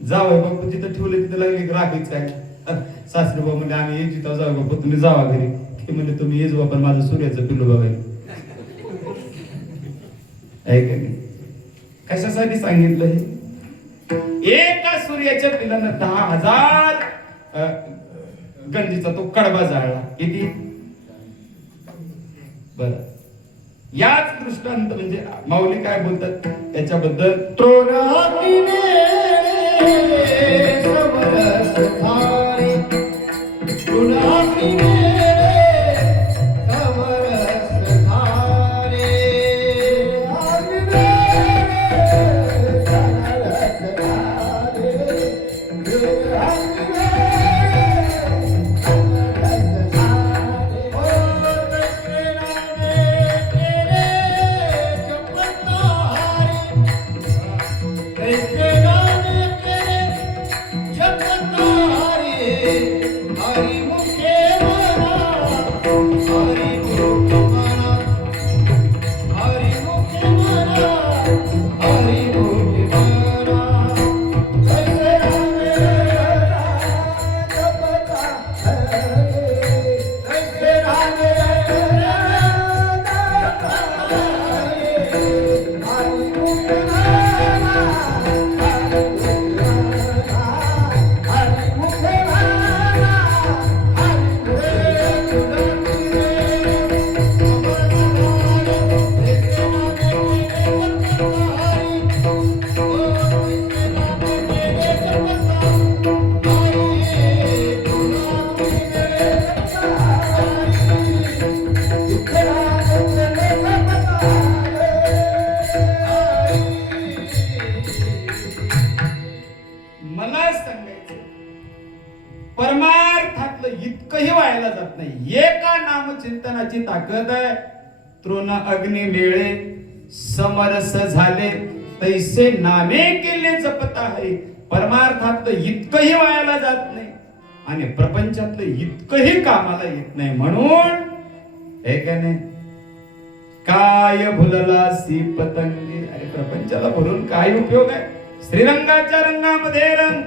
जावं बापू जिथं ठेवलं तिथं लागले राखायचं काय. सासरे बाबा म्हणजे आम्ही येऊ जिथं जाऊ बापू, तुम्ही जावा घरी. ते म्हणजे तुम्ही येज बापा माझं सूर्याचं पिल्लू बघायला आहे का नाही. कशासाठी सांगितलं हे? एका सूर्याच्या पिलानं 10,000 गंजीचा तो कडबा जाळला. किती? बर, याच दृष्टांत म्हणजे माऊली काय बोलतात त्याच्याबद्दल. Hare मला सांगायचं परमार्थातलं इतकंही व्हायला जात नाही. एका नामचिंतनाची ताकद आहे. तृण अग्नी मेळे समरस झाले तैसे नामे केले जपता हरी. परमार्थातलं इतकंही व्हायला जात नाही आणि प्रपंचातलं इतकंही कामाला येत नाही. म्हणून हे का नाही काय भुलला सी पतंगी. अरे प्रपंचाला भरून काय उपयोग आहे. श्रीरंगाच्या रंगामध्ये रंग.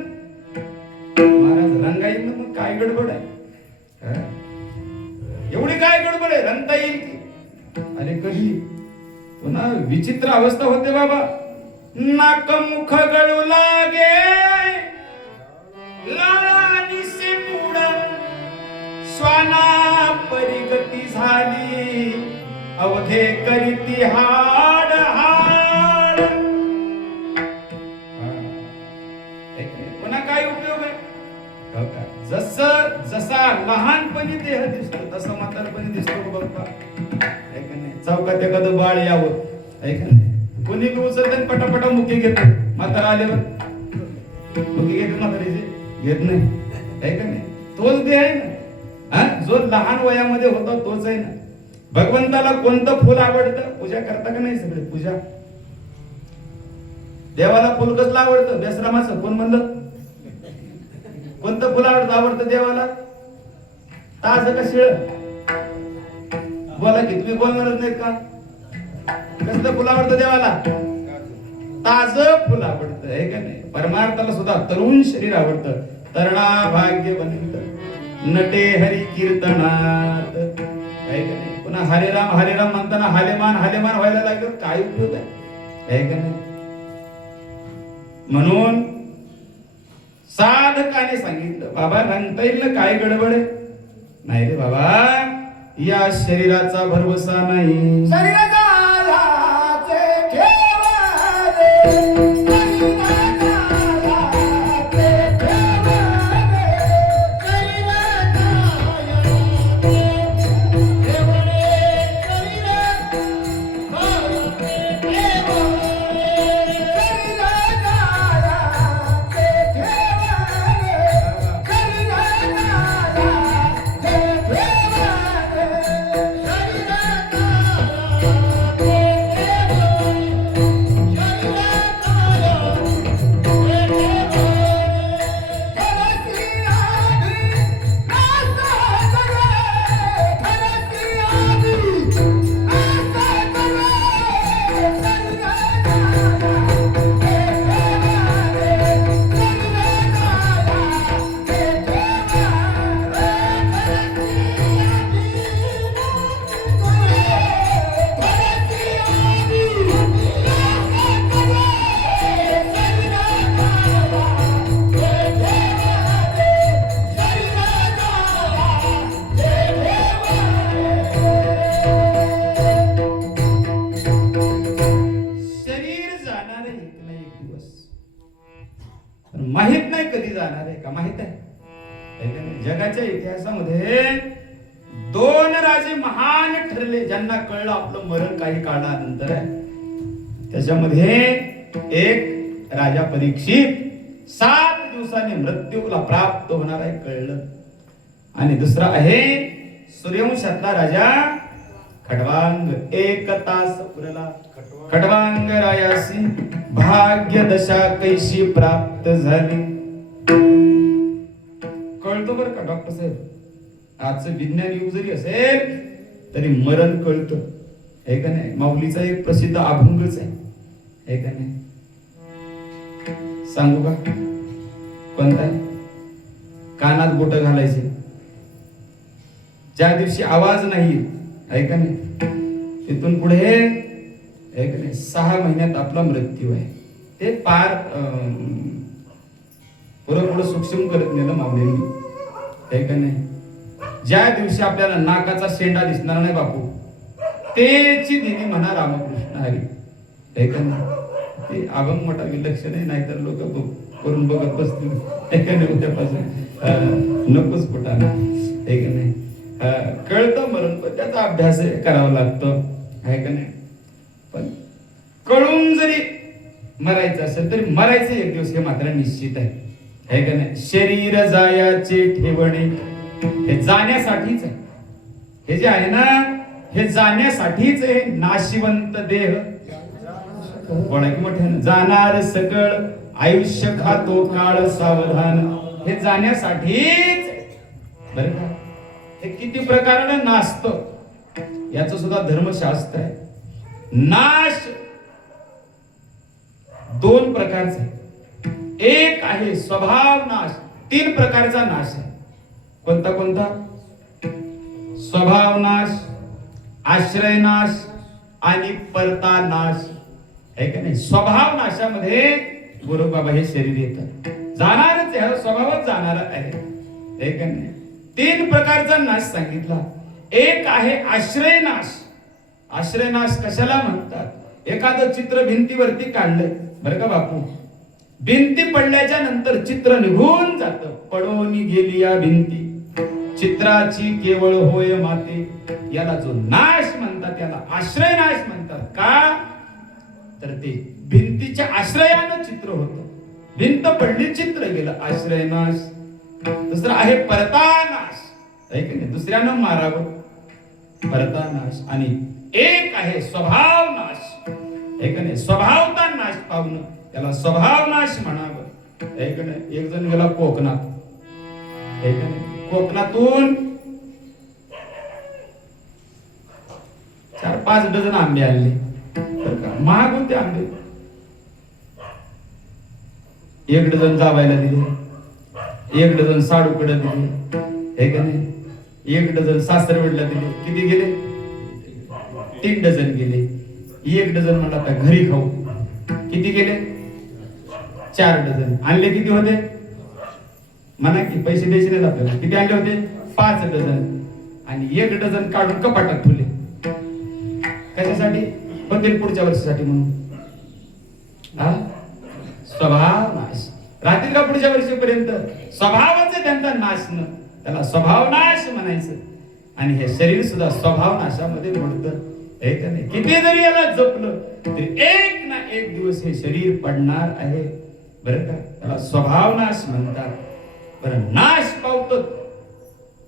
महाराज रंगाईन मग काय गडबड आहे. एवढी काय गडबड आहे. रंगता येईल की. अरे कधी पुन्हा विचित्र अवस्था होते बाबा. नाक मुख गळू लागे लाळानिसे मूड श्वाना परिगती झाली अवघे करीती हाड हाड. पुन्हा काय उपयोग आहे. जस जसा लहानपणी देह दिसतो तसा म्हातारपणी दिसतो बाबा. चौकात एखादं बाळ यावं ऐका नाही कोणी उचलत पटापटा मुके घेतो. म्हातारा आल्यावर मुके घेतो म्हातारीचे घेत नाही ऐका नाही. तोच देह आहे ना. जो लहान वयामध्ये होता तोच आहे ना. भगवंताला कोणतं फुल आवडतं. पूजा करता का नाही सगळे पूजा. देवाला फुल कसलं आवडतं. बेसरामाचं कोण म्हणलं. कोणतं फुल आवडतं देवाला. ताज का शिळ. बोला की तुम्ही बोलणारच नाहीत का. कसलं फुल आवडतं देवाला. ताज फुल आवडतं आहे का नाही. परमार्थाला सुद्धा तरुण शरीर आवडतं. तरणा भाग्य बनत नटे हरी कीर्तनात आहे का नाही. पुन्हा हरेराम हरेराम म्हणताना हालेमान हालेमान व्हायला लागलं काय उपयोग आहे का नाही. म्हणून साधकाने सांगितलं बाबा रंगता येईल ना काय गडबड आहे. नाही रे बाबा या शरीराचा भरवसा नाही. माहित नाही कधी जाणार आहे का. माहित आहे जगाच्या इतिहासामध्ये दोन राजे महान ठरले ज्यांना कळलं आपलं मरण काही काळानंतर आहे. त्याच्यामध्ये एक राजा परीक्षित 7 दिवसांनी मृत्यूला प्राप्त होणार आहे कळलं. आणि दुसरा आहे सूर्यवंशातला राजा खडवांग. 1 तास पुरला खडवांग रायासी भाग्य दशा कैशी प्राप्त झाली. कळतो बरं का डॉक्टर साहेब. आजचं विज्ञान युग जरी असेल तरी मरण कळतं आहे का नाही. माऊलीचा एक प्रसिद्ध अभंगच आहे का नाही. सांगू का कोणता. कानात बोट घालायचे ज्या दिवशी आवाज नाही आहे का नाही. तिथून पुढे आहे का नाही, 6 महिन्यात आपला मृत्यू आहे. ते पार पुढं सूक्ष्म करत नेलं माऊलींनी, आहे का नाही. ज्या दिवशी आपल्याला नाकाचा शेंडा दिसणार नाही बापू, तेची दिनी म्हणा रामकृष्ण हरी, आहे का नाही. ते अभंग मोठा विलक्षण आहे, नाहीतर लोक करून बघत बसतील, आहे का नाही. उद्यापासून नकोच कुठाना, आहे का नाही. कळतं मरण, पण त्याचा अभ्यास करावा लागतो, आहे का नाही. पण कळून जरी मरायचं असेल तरी मरायचं एक दिवस, हे मात्र निश्चित आहे का नाही. शरीर जायाचे ठेवणे, हे जाण्यासाठीच आहे. हे जे आहे ना, हे जाण्यासाठीच आहे. नाशिवंत देह मोठ्यानं जाणार सकळ, आयुष्य खातो काळ सावधान, हे जाण्यासाठीच बरं का. हे किती प्रकाराने नाचतं, याच सुद्धा धर्मशास्त्र आहे. नाश 2 प्रकारचा आहे. एक आहे स्वभाव नाश, 3 प्रकारचा नाश आहे. कोणता कोणता? स्वभाव नाश, आश्रय नाश आणि परता नाश, आहे का नाही. स्वभाव नाशामध्ये गुरु बाबा हे शरीर येतं, जाणारच आहे, स्वभावच जाणार आहे का नाही. 3 प्रकारचा नाश सांगितला. एक आहे आश्रय नाश. आश्रय नाश कशाला म्हणतात? एखादं चित्र भिंतीवरती काढलंय बरं का बापू, भिंती पडल्याच्या नंतर चित्र निघून जातं. पडून गेली या भिंती, चित्राची केवळ होय माते, याला जो नाश म्हणतात त्याला आश्रय नाश म्हणतात. का तर ते भिंतीच्या आश्रयानं चित्र होतं, भिंत पडली चित्र गेलं, आश्रय नाश. दुसरं आहे परता नाश, आहे की नाही, दुसऱ्यानं मारावं, परता नाश. आणि एक आहे स्वभाव नाश, आहे का नाही, स्वभावता नाश पावणं, त्याला स्वभाव नाश म्हणावं, आहे का नाही. एक जण गेला कोकणात, आहे का नाही, कोकणातून 4-5 डझन आंबे आणले, महाग होते आंबे. 1 डझन जावायला दिले, 1 डझन साडूकडे दिले, हे का नाही, 1 डझन सासरवडला दिले. किती गेले? 3 डझन गेले. 1 डझन म्हणला आता घरी खाऊ, किती गेले? 4 डझन. आणले किती होते म्हणा की, पैसे द्यायचे नाहीत आपल्याला. किती आणले होते? 5 डझन. आणि 1 डझन काढून कपाटात ठेवले. कशासाठी? होतील पुढच्या वर्षासाठी म्हणून. स्वभाव नाश राहतील का पुढच्या वर्षीपर्यंत? स्वभावाचे त्यांचा नाश न, त्याला स्वभाव नाश म्हणायचं. आणि हे शरीर सुद्धा स्वभाव नाशामध्ये मोडतं, हे का नाही. किती जरी याला जपलं तरी एक ना एक दिवस हे शरीर पडणार आहे, बरं का. त्याला स्वभाव नाश म्हणतात. बरं, नाश पावतो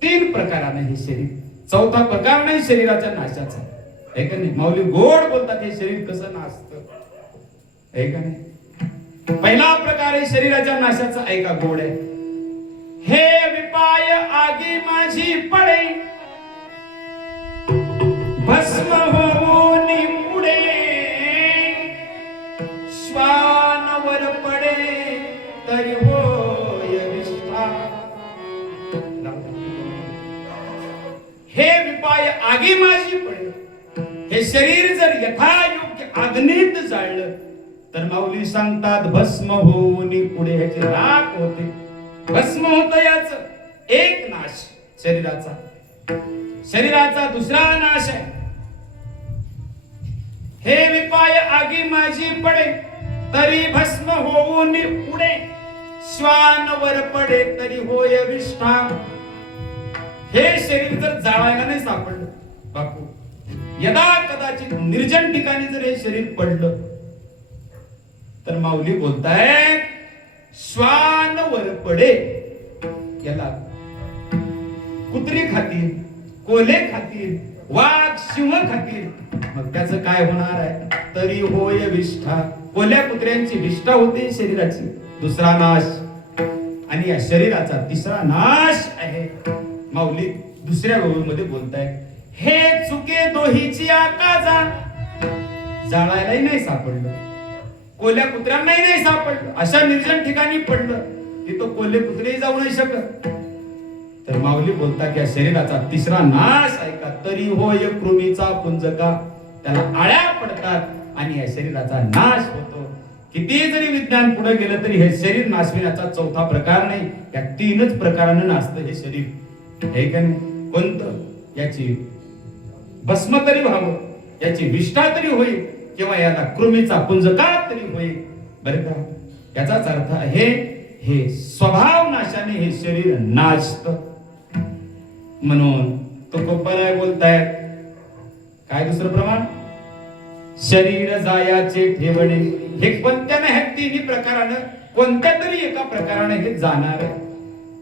3 प्रकाराने हे शरीर. 4था प्रकार नाही शरीराच्या नाशाचा, हे का नाही. माऊली गोड बोलतात हे शरीर कसं नाचतं, हे का नाही. पहिला प्रकार आहे शरीराच्या नाशाचा, ऐका गोड आहे. हे विपाय आगी माझी पडे, भस्म होऊन पुढे, श्वानवर पडे तरी होय विष्ठा. हे विपाय आगी माझी पडे, हे शरीर जर यथायोग्य अग्नीत जाळलं तर माऊली सांगतात भस्म होऊन पुढे ह्याचे राख होते, भस्म होत. याच एक नाश शरीराचा. शरीराचा दुसरा नाश आहे. हे विपाय आगी माझी पडे तरी भस्म होऊन पुढे, श्वानवर पडे तरी होय विष्ठा. हे शरीर जर जाळायला नाही सापडलं बापू, यदा कदाचित निर्जन ठिकाणी जर हे शरीर पडलं तर माऊली बोलताय श्वानवर पडे. याला कुत्री खातील, कोल्हे खातील, वाघ सिंह खातील, मग त्याचं काय होणार आहे? तरी होय विष्ठा. कोल्ह्या कुत्र्यांची विष्ठा होते शरीराची. दुसरा नाश. आणि या शरीराचा तिसरा नाश आहे. माऊली दुसऱ्या ओळीमध्ये बोलताय हे चुके दोहीची आकाजा. जाळायलाही नाही सापडलं, कोल्ह्या कुत्र्यांनाही नाही सापडलं, अशा निर्जन ठिकाणी पडलं तिथं कोल्हे कुत्रेही जाऊ नाही शकत. तर माऊली बोलता की या शरीराचा तिसरा नाश आहे का? तरी होय कृमीचा पुंजका. त्याला आळ्या पडतात आणि या शरीराचा नाश होतो. किती जरी विज्ञान पुढे गेलं तरी हे शरीर नाशविण्याचा चौथा प्रकार नाही. या तीनच प्रकारानं नाचतं हे शरीर. हे का नाही? कोणतं? याची भस्म तरी व्हावं, याची विष्ठा तरी होईल, किंवा याला कृमीचा पुंजकात तरी होईल. बरं का? याचाच अर्थ आहे हे स्वभाव नाशाने हे शरीर नाचत. म्हणून तुकोबराय बोलतायत काय दुसरं प्रमाण? शरीर जायाचे ठेवणे. हे कोणत्या नाही तिन्ही प्रकारानं कोणत्या तरी एका प्रकाराने हे जाणार आहे.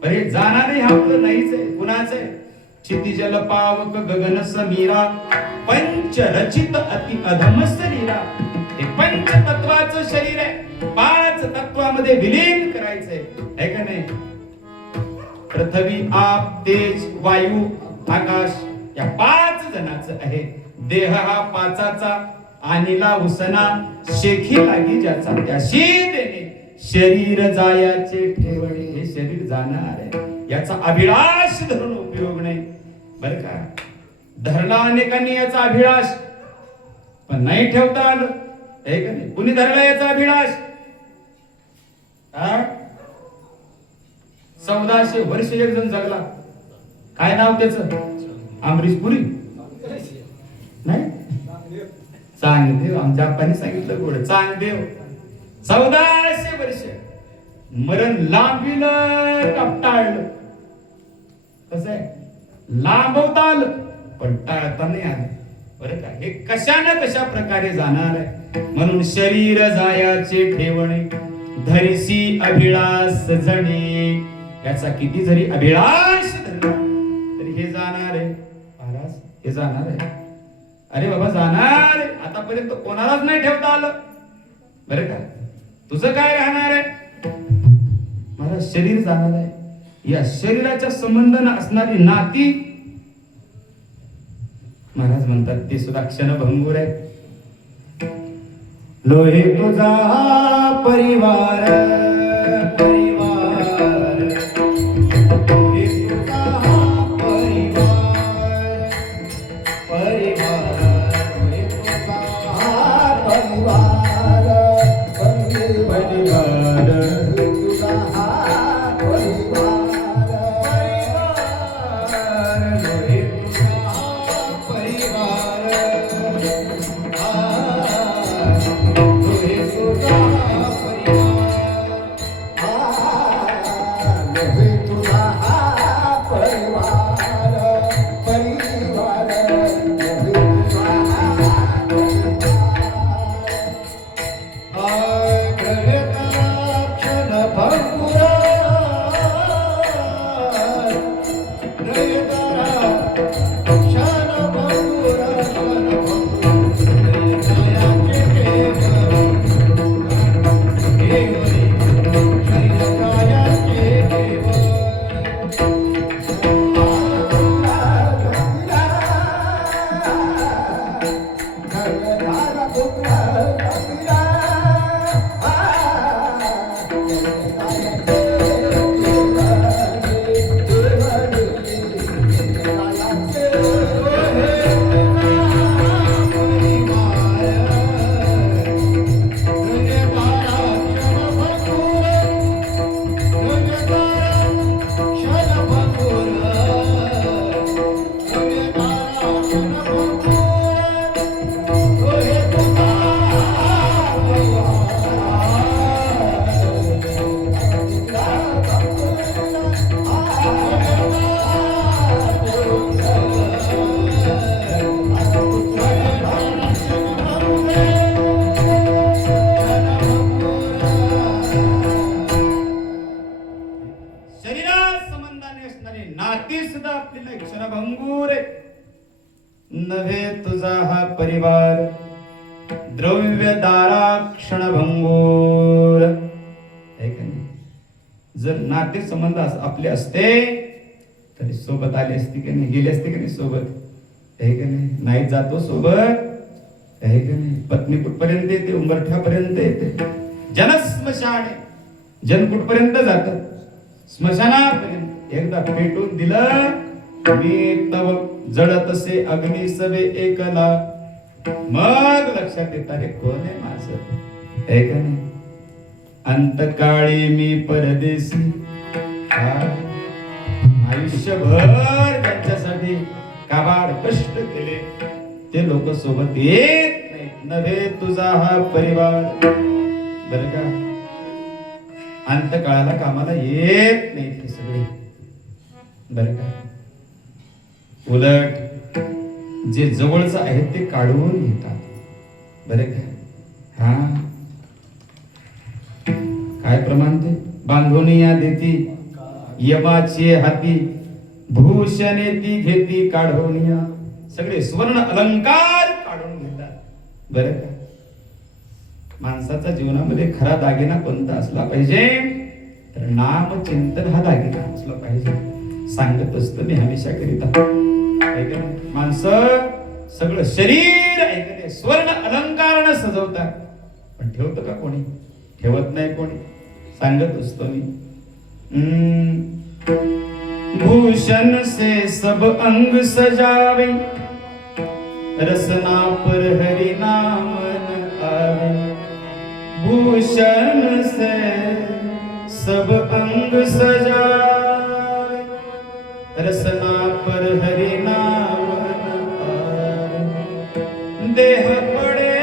अरे जाणार हे आपलं नाहीच आहे. कुणाचं आहे? क्षितिजल पावक गगन समीरा पंच रचित अति अधम शरीरा. हे पंच तत्वाचं शरीर आहे. पाच तत्वामध्ये विलीन करायचंय. आहे का नाही? पृथ्वी आप तेज वायू आकाश या पाच जणांचं आहे. देह हा पाचाचा आणिला उसना शेखी लागी ज्याचा त्याशी देणे. शरीर जायाचे ठेवणे. हे शरीर जाणार आहे, याचा अभिलाष धरून उपयोग नाही. बरं का? धरला अनेकांनी याचा अभिलाष, पण नाही ठेवता आलं. हे का नाही? कुणी धरला याचा अभिलाष? 1400 वर्ष एक जण जगला. काय नाव त्याचं? अमरीश पुरी नाही, चांगदेव. आमच्या आप्पांनी सांगितलं गोड चांगदेव. 1400 वर्ष मरण लांबविलं टाळलं. कसं आहे? लांबवता आलं पण टाळता नाही आलं. बरं का? हे कशानं कशा प्रकारे जाणार आहे. म्हणून शरीर जायाचे ठेवणे धरिसी अभिलाष जणे. याचा किती जरी अभिलाष धरला तरी हे जाणार आहे. महाराज हे जाणार आहे. अरे बाबा जाणार आहे. आतापर्यंत कोणालाच नाही ठेवता आलं. बरं का? तुझं काय राहणार आहे? महाराज शरीर जाणार आहे. या शरीराच्या संबंधाने असणारी नाती महाराज म्हणतात ते सुद्धा क्षणभंगूर आहे. लोहे तुझा परिवार परिवार, लोहे तुझा परिवार परिवार, लोहे तुझा परिवार परिवार, लोहे तुझा परिवार परिवार, लोहे तुझा परिवार. नव्हे तुझा हा परिवार द्रव्य दारा क्षणभंगूर. है का नाही? जर नाते संबंध आपले असते तरी सोबत आले असते की नाही, गेले असते की नाही सोबत. है का नाही? नाही जातो सोबत. है का नाही? पत्नी कुठपर्यंत येते? उंबरठ्यापर्यंत येते. जनस्मशाने जन कुठपर्यंत जात? स्मशानापर्यंत. एकदा पेटून दिलं मी तव जळतसे अग्नी सवे एकला मग लक्षात येत रे कोण आहे माझं, हे का नाही. अंतकाळी मी परदेशी, आयुष्यभर त्यांच्यासाठी काबाड कष्ट केले, ते लोक सोबत येत नाही. नव्हे तुझा हा परिवार, बर का, अंतकाळाला कामाला येत नाही ते सगळे, बर का. उलट जे जवळचं आहे ते काढून घेतात, बरे का. हा काय प्रमाण ते बांधून या देती यमाचे हाती, भूषणे ती घेती काढून या, सगळे स्वर्ण अलंकार काढून घेतात, बरं का. माणसाचा जीवनामध्ये खरा दागिना कोणता असला पाहिजे तर नाम चिंतन हा दागिना असला पाहिजे. सांगत असतो मी हमेशा करिता, माणसं सगळं शरीर ऐकते स्वर्ण अलंकार सजवतात, पण ठेवतं का कोणी, ठेवत नाही कोणी. सांगत असतो मी, भूषण से सब अंग सजावे, रसना पर हरि नाम न आवे. भूषण से सब अंग सजावे, रसना पर हरि नाम न आवे. देह पड़े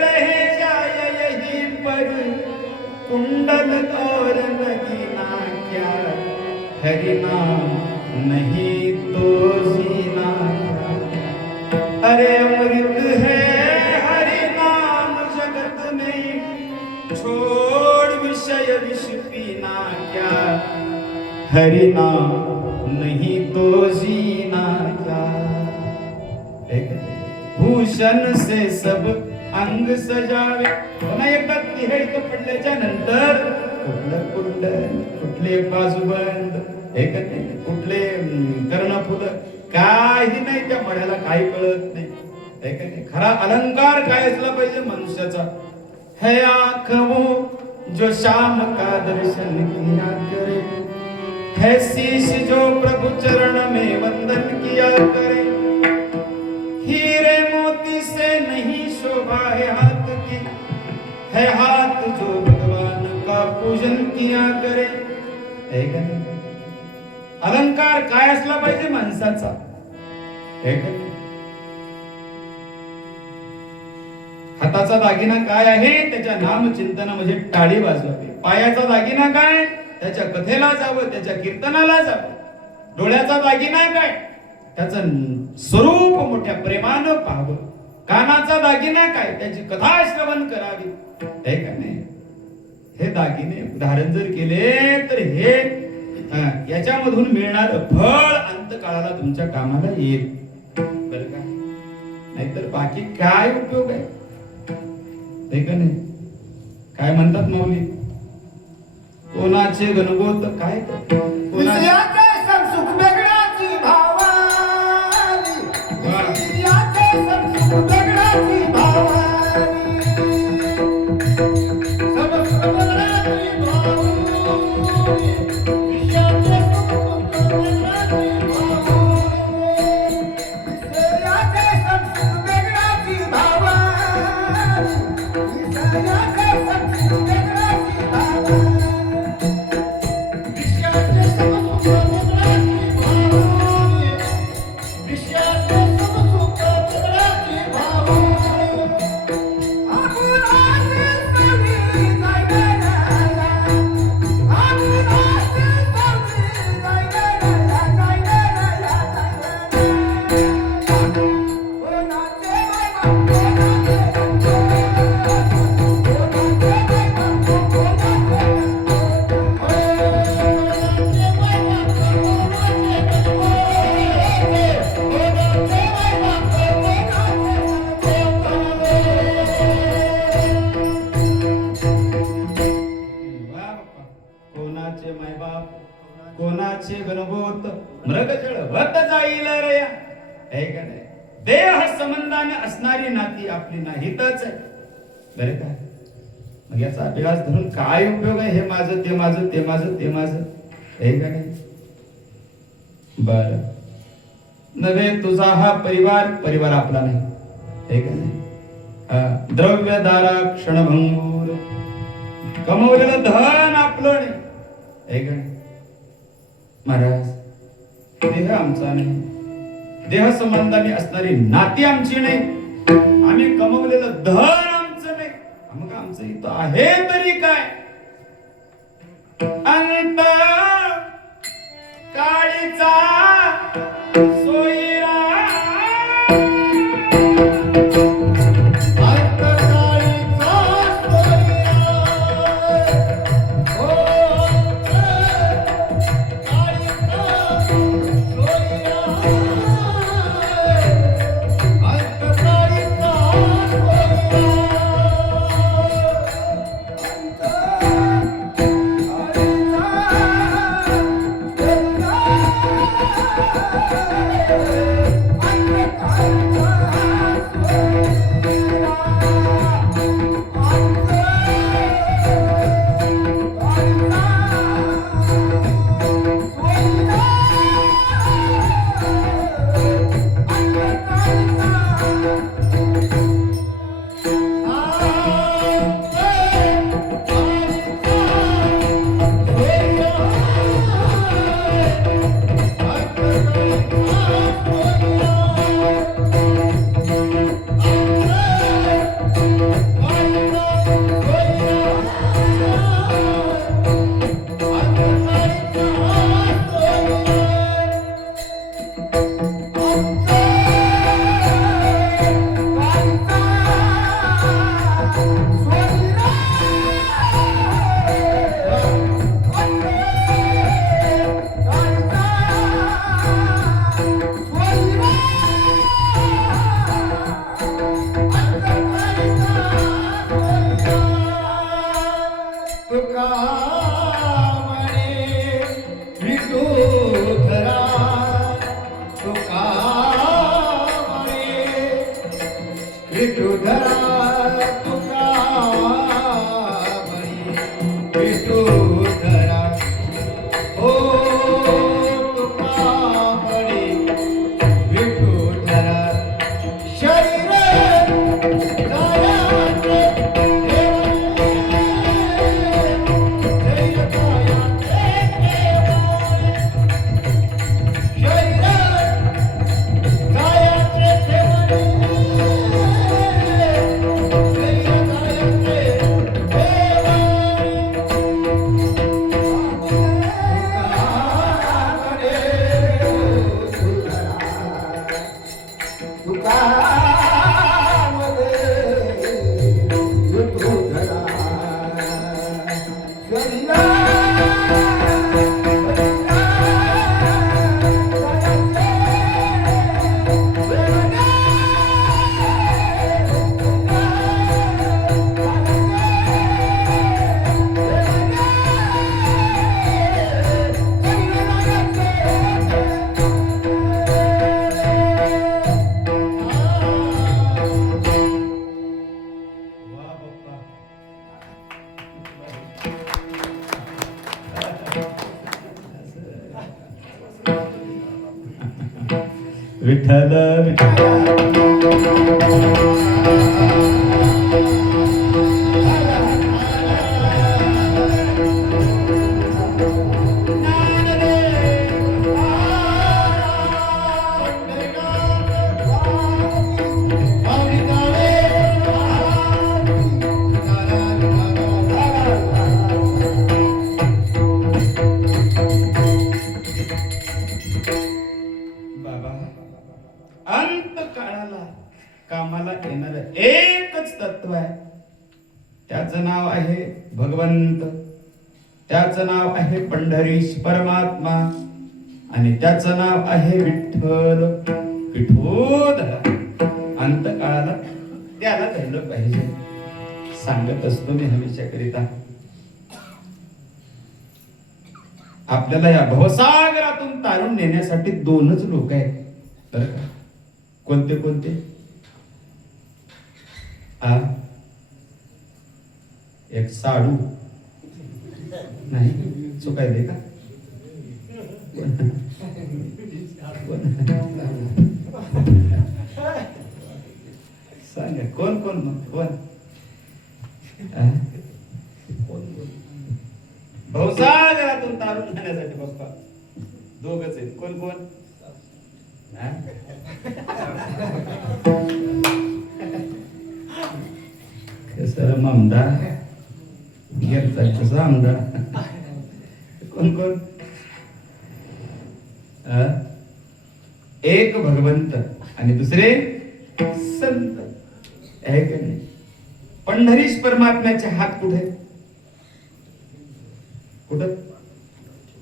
रह जाए यही पर, कुंडल और नगीना क्या, हरि नाम नहीं तो जीना क्या. अरे अमृत है हरि नाम जगत में, छोड़ विषय विष पीना क्या, हरि नाम नहीं तो जीना क्या. भूषण से सब अंग सजावे. पुन्हा एकदा तिहेड पडल्याच्या नंतर कुठलं कुंडल, कुठले बाजूबंद, हे का नाही, कुठले कर्णफुल, काही नाही त्या मड्याला, काही कळत नाही, हे का नाही. खरा अलंकार काय असला पाहिजे मनुष्याचा, है आँख वो जो शाम का दर्शन किया करे, है शीश जो प्रभु चरण में वंदन किया करे. हीरे मोती से नहीं शोभा है हाथ की, है हाथ जो भगवान का पूजन किया करे. है का नाही. अलंकार काय असला पाहिजे माणसाचा, है का नाही. हाताचा दागिना काय आहे, त्याच्या नामचिंतनामध्ये टाळी वाजवावी. पायाचा दागिना काय, त्याच्या कथेला जावं, त्याच्या कीर्तनाला जावं. डोळ्याचा दागिना काय, त्याचं स्वरूप मोठ्या प्रेमानं पाहावं. कानाचा दागिना काय, त्याची कथा श्रवण करावी, हे का नाही. हे दागिने धारण जर केले तर हे याच्यामधून मिळणार फळ अंतकाळाला तुमच्या कामाला येईल, बरं का. नाहीतर बाकी काय उपयोग आहे, हे का नाही. काय म्हणतात माऊली, कोणाचे गणगोत काय विषयाचे संसुख वेगळाची भावानी, विषयाचे संसुख वेगळाची भावानी, समस्त वेगळाची भावानी, विषयाचे संसुख वेगळाची भावानी, विषयाचे संसुख वेगळाची भावानी, विषयाचे संसुख वेगळाची भावानी. कोणाचे गणगोत मृगजळ वत जाईल रया, हे का नाही. देह संबंधाने असणारी नाती आपली नाहीतच आहे, बरं का. मग याचा अभ्यास धरून काय उपयोग आहे, हे माझं ते माझं ते माझं ते माझं, हे का नाही. बर नव्हे तुझा हा परिवार, परिवार आपला नाही, हे का नाही. द्रव्यदारा क्षणभंगूर. कमवलेलं धन आपलं नाही. ऐक महाराज, देह आमचा नाही, देह संबंधाने असणारी नाती आमची नाही, आम्ही कमवलेलं धन आमचं नाही, मग आमचं इथं आहे तरी काय. अंत काळीचा सोयरा. विठ्ठल अंत काळाला कामाला येणार एकच तत्व आहे. त्याचं नाव आहे भगवंत, त्याचं नाव आहे पंढरीश परमात्मा, आणि त्याचं नाव आहे विठ्ठल. विठोधरा अंत काळाला त्याला धरलं पाहिजे. सांगत असतो मी हमेशा करिता, आपल्याला या भवसागरातून तारून नेण्यासाठी दोनच लोक आहेत बरं का. कोणते कोणते? एक साडू नाही, चुकायले का? सांगा कोण कोण मग कोण हा? भवसागरातून तारून जाण्यासाठी बाप्पा दोघच आहेत कोण कोण हा? कसं आमदार घेतला कसा आमदार कोण कोण हा? एक भगवंत आणि दुसरे संत आहे का नाही पंढरीश परमात्म्याचे हात कुठे कुठं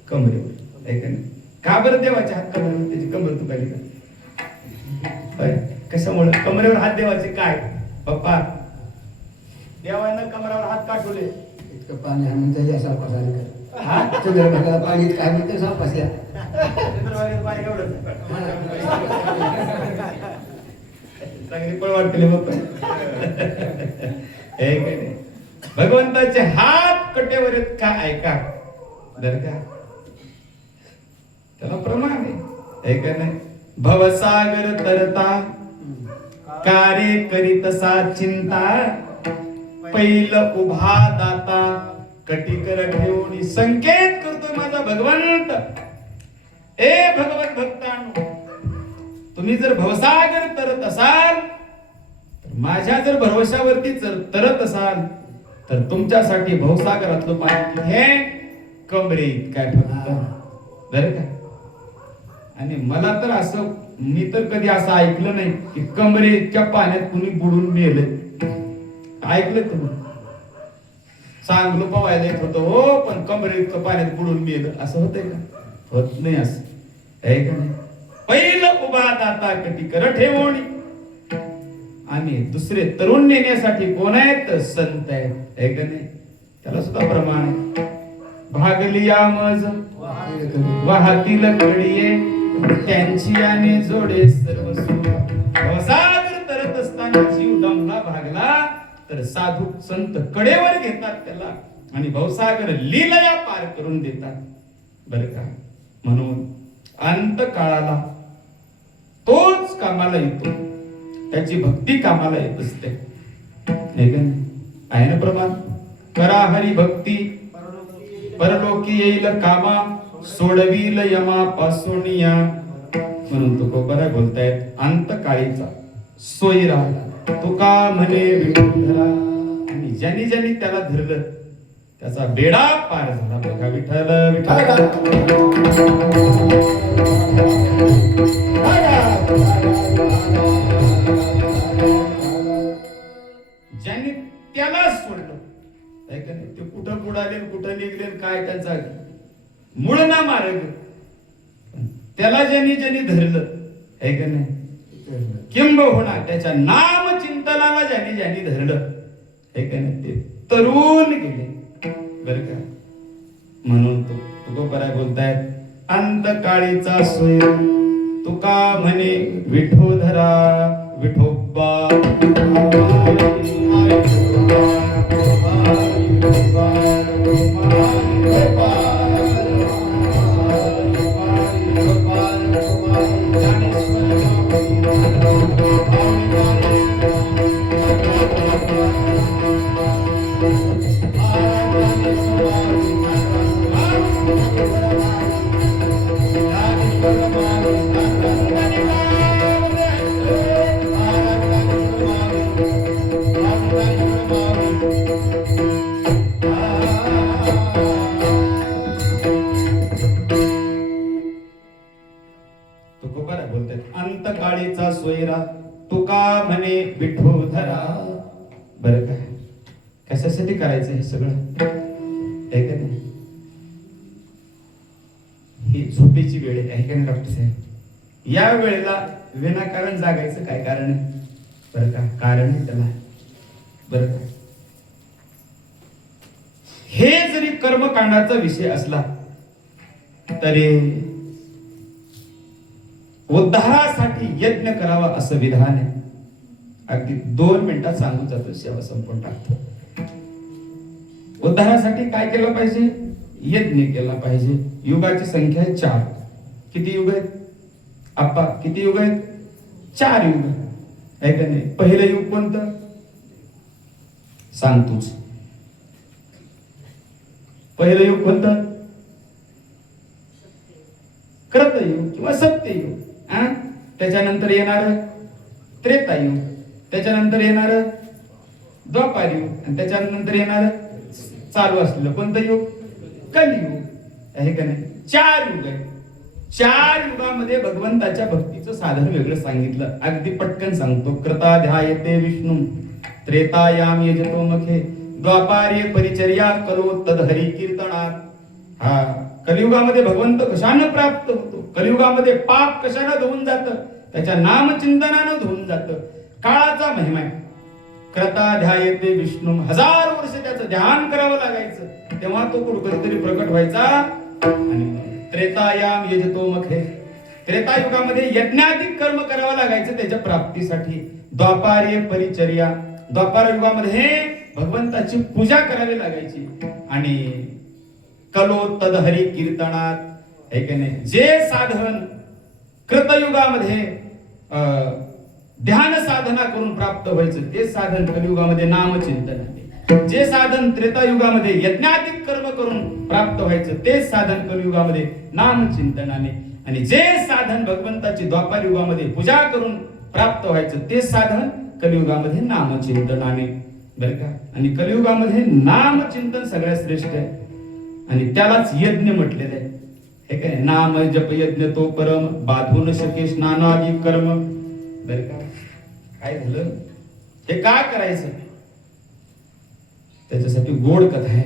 कमरेवर आहे का नाही का बरं देवाचे हात कमरेवर त्याची कमर तुकाली का कशामुळे कमरेवर हात देवाचे काय पप्पा देवानं कमरावर हात का ठेवले इतकं पाणी आणून त्याच्या असा पसार हा चंद्रभागा पाणी काय म्हणते सा पसल्या पाणी एवढं चांगली पळ वाटते बाप्पा हे काय नाही भगवंताचे हात कटेवर आहेत का ऐका बरं का त्याला प्रमाण आहे हे का नाही भवसागर तरता कार्य करीतसा चिंता पैल उभा दाता कटिकर ठेवून संकेत करतोय माझा भगवंत ए भगवत भक्तांनो तुम्ही जर भवसागर तरत असाल माझ्या जर भरवशावरती तरत असाल तर तुमच्यासाठी भवसागरातलं पाणी हे कमरे इतका फक्त बरं का आणि मला तर असं मी तर कधी असं ऐकलं नाही की कमरे इतक्या पाण्यात कुणी बुडून मेलंय ऐकलं तुम्ही चांगलं पवायला येत होतं हो पण कमरे इतकं पाण्यात बुडून मेलं असं होतंय का होत नाही असं आहे का नाही पहिलं उभा दाता कटी कर ठेवणी आणि दुसरे तरुण नेण्यासाठी कोण आहेत संत आहेत आहे का नाही त्याला सुद्धा प्रमाण आहे भागलिया मज वाहतील कडिये त्यांची आणि जोडे सर्व भवसागर तरत असताना जीव दमला भागला तर साधू संत कडेवर घेतात त्याला आणि भवसागर लीलया पार करून देतात बरं का म्हणून अंत काळाला तोच कामाला येतो त्याची भक्ती कामाला येत असते आहे ना प्रमाण करा हरी भक्ती परलोकी येईल कामा सोडवील यमा पासून या म्हणून तो बरं बोलतायत अंत काळीचा सोयरा तुका म्हणे विठुधरा आणि ज्यांनी ज्यांनी त्याला धरलं त्याचा बेडा पार झाला बघा विठ्ठल विठ्ठल ज्यांनी त्याला सोडलं ते कुठं बुडाले कुठं निघले काय त्यांचा मूळ ना मार्ग त्याला ज्यांनी ज्यांनी धरलं आहे का नाही किंबहुना त्याच्या नाम चिंतनाला ज्यांनी ज्यांनी धरलं हे का नाही ते तरुण गेले बर का म्हणून तो बराय बोलतायत अंत काळीचा सोय तुका म्हणे विठोधरा विठोबा अंतकाळीचा सोयरा तुका म्हणे विठोधरा बरं काय कशासाठी करायचं हे सगळं आहे का नाही ही झोपेची वेळ आहे का नाही डॉक्टर साहेब या वेळेला विनाकारण जागायचं काय कारण आहे बरं का कारण आहे त्याला बरं का हे जरी कर्मकांडाचा विषय असला तरी उद्धारासाठी यज्ञ करावा असं विधान आहे अगदी 2 मिनिटात सांगून जातो सेवा संपून टाकतो उद्धारासाठी काय केलं पाहिजे यज्ञ केला पाहिजे युगाची संख्या आहे 4 किती युग आहेत आप्पा किती युग आहेत 4 युग आहे का नाही? पहिलं युग कोणतं सांग तूच. पहिलं युग कोणतं? कृतयुग किंवा सत्ययुग. त्याच्यानंतर येणार त्रेतायुग, त्याच्यानंतर येणार द्वापार युग, आणि त्याच्यानंतर येणार चालू असलेलं कोणतं युग? कलियुग. आहे का नाही? 4 युग आहे. 4 युगामध्ये भगवंताच्या भक्तीचं साधन वेगळं सांगितलं. अगदी पटकन सांगतो. कृताध्यायते विष्णू त्रेतायाम यजतो मखे द्वापारे परिचर्या कलो तदहरी कीर्तनात. हा, कलियुगामध्ये भगवंत कशानं प्राप्त होतो? कलियुगामध्ये पाप कशानं धुवून जातं? त्याच्या नामचिंतनानं धुवून जातं. काळाचा महिमा आहे. कृताध्यायते विष्णू, 1000 वर्ष त्याचं ध्यान करावं लागायचं, तेव्हा तो कुठेतरी प्रकट व्हायचा. आणि त्रेतायाम यजतो मखे, त्रेतायुगामध्ये यज्ञाधिक कर्म करावं लागायचं त्याच्या प्राप्तीसाठी. द्वापारे परिचर्या, द्वापार युगामध्ये भगवंताची पूजा करावी लागायची. आणि कलो तदहरी कीर्तनात. आहे की नाही? जे साधन कृतयुगामध्ये ध्यान साधना करून प्राप्त व्हायचं, ते साधन कलियुगामध्ये नामचिंतन. जे साधन त्रेतायुगामध्ये यज्ञाधिक कर्म करून प्राप्त व्हायचं, ते साधन कलियुगामध्ये नामचिंतनाने. आणि जे साधन भगवंताची द्वापार युगामध्ये पूजा करून प्राप्त व्हायचं, ते साधन कलियुगामध्ये नामचिंतनाने. बरं का? आणि कलियुगामध्ये नामचिंतन सगळ्यात श्रेष्ठ आहे, आणि त्यालाच यज्ञ म्हटलेलं आहे. हे काय? नाम जप यज्ञ तो परम, बाधू न शके स्नानादी कर्म. बरं का? काय झालं? हे का करायचं? त्याच्यासाठी गोड कथा आहे.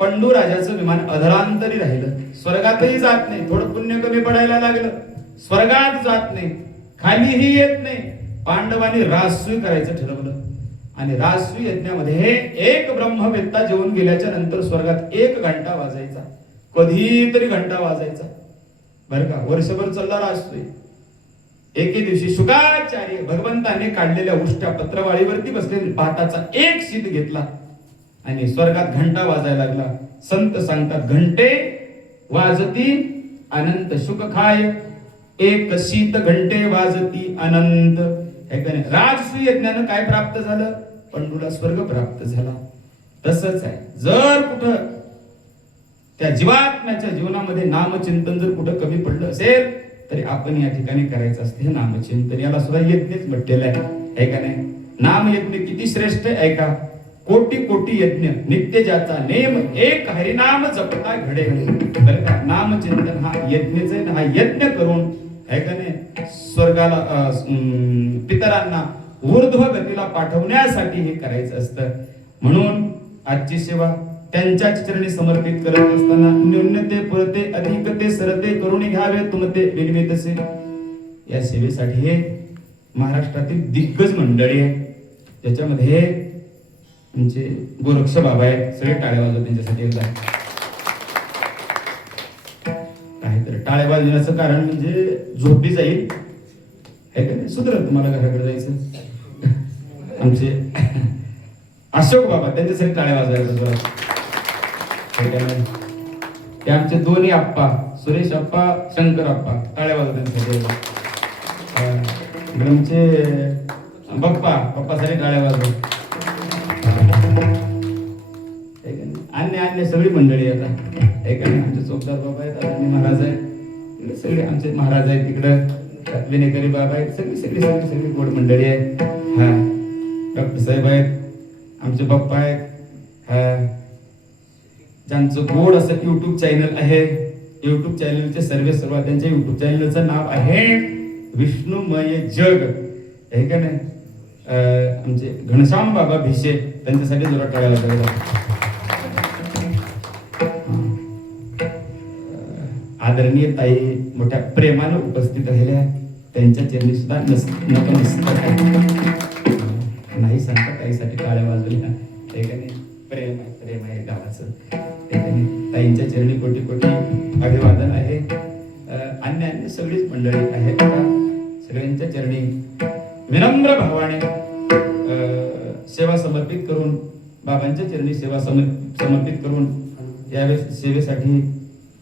पंडू राजाचं विमान अधरांतरी राहिलं, स्वर्गातही जात नाही. थोडं पुण्य कमी पडायला लागलं, स्वर्गात जात नाही, खालीही येत नाही. पांडवांनी राजसूय करायचं ठरवलं, आणि राजसूय यज्ञामध्ये एक ब्रह्मवेत्ता जेवून गेल्याच्या नंतर स्वर्गात 1 घंटा वाजायचा, कधीतरी घंटा वाजायचा. बरं का? वर्षभर चालला राजसूय. एके दिवशी शुकाचार्य भगवंताने काढलेल्या उष्ट्या पत्रवाळीवरती बसलेल्या भाताचा एक शीत घेतला आणि स्वर्गात घंटा वाजायला लागला. संत सांगतात, घंटे वाजती अनंत सुख खाय, एक शीत घंटे वाजती अनंत. हे का नाही? राजसूय यज्ञानं काय प्राप्त झालं? पंडूला स्वर्ग प्राप्त झाला. तसंच आहे, जर कुठं त्या जीवात्म्याच्या जीवनामध्ये नामचिंतन जर कुठं कमी पडलं असेल, तरी आपण या ठिकाणी करायचं असते हे नामचिंतन. याला सुद्धा यज्ञच म्हटलेलं आहे का नाही? नाम यज्ञ किती श्रेष्ठ आहे का? कोटी कोटी यज्ञ नित्य ज्याचा नेम, एक हरिनाम जपता घडे. बरं का? नामचिंतन हा यज्ञच आहे. हा यज्ञ करून आहे का नाही, स्वर्गाला पितरांना ऊर्ध्व गतीला पाठवण्यासाठी हे करायचं असतं. म्हणून आजची सेवा त्यांच्या चरणी समर्पित करत असताना न्यूनते पुरते अधिकते सरते करून घ्यावे तुमते विनमितसे. या सेवेसाठी हे महाराष्ट्रातील दिग्गज मंडळी आहे, त्याच्यामध्ये म्हणजे गोरक्ष बाबा आहेत. सगळे टाळ्या वाजवत त्यांच्यासाठी एकदा. काहीतरी टाळ्या वाजवण्याचं कारण म्हणजे झोपी जाईल, हे का सुधरत तुम्हाला घराकडे जायचं. आमचे अशोक बाबा, त्यांच्यासाठी टाळ्या वाजवायचं. ते आमचे दोन्ही आप्पा, सुरेश आप्पा, शंकर आप्पा, टाळ्या वाजवत त्यांच्यासाठी. आमचे पप्पासाठी टाळ्या वाजवत. अन्य सगळी मंडळी आता आहे का नाही? आमचे चौकदार बाबा आहेत, आदरणीय महाराज आहेत, सगळे आमचे महाराज आहेत, तिकडं विनेकरी बाबा आहेत, सगळी गोड मंडळी आहेत. हा, डॉक्टर साहेब आहेत, आमचे बाप्पा आहेत. हा, ज्यांचं गोड असं युट्यूब चॅनल आहे, युट्यूब चॅनलचे सर्व त्यांच्या युट्यूब चॅनलचं नाव आहे विष्णुमय जग, आहे का नाही? आमचे घनश्याम बाबा भिशे, त्यांच्यासाठी जरा टाळ्या वाजवायला. आदरणीय ताई मोठ्या प्रेमानं उपस्थित राहिल्या, त्यांच्या चरणी सुद्धा नाही सांगता ताईसाठी टाळ्या वाजवल्या. ते का नाही? प्रेम आहे गावाचं. ते का नाही? ताईंच्या चरणी कोटी कोटी अभिवादन आहे. अन्य सगळीच मंडळी आहेत, सगळ्यांच्या चरणी विनम्र भावाने सेवा समर्पित करून, बाबांच्या चरणी सेवा समर्पित करून यावेळेस सेवेसाठी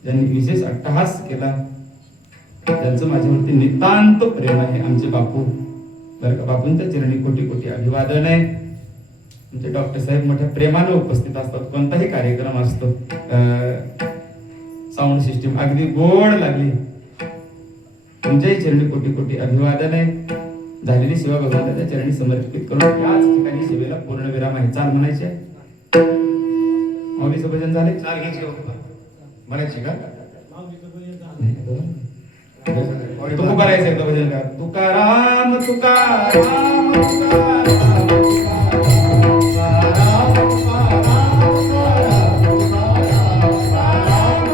ज्यांनी विशेष अट्टहास केला, त्यांचं माझ्यावरती नितांत प्रेम आहे. आमचे बापू तर का बापूंच्या चरणी कोटी कोटी अभिवादन आहे. तुमचे डॉक्टर साहेब मोठ्या प्रेमाने उपस्थित असतात कोणताही कार्यक्रम असतो. साऊंड सिस्टीम अगदी गोड लागली. तुमच्याही चरणी कोटी कोटी अभिवादन आहे. झालेली सेवा भगवंताच्या चरणी समर्पित करून याच ठिकाणी सेवेला पूर्ण विराम आहे. चाल म्हणायचे. माऊलीचं भजन झाले. चाल घ्यायची म्हणायची का? तुका करायचं एकदा भजन का? तुकाराम तुकाराम तुकाराम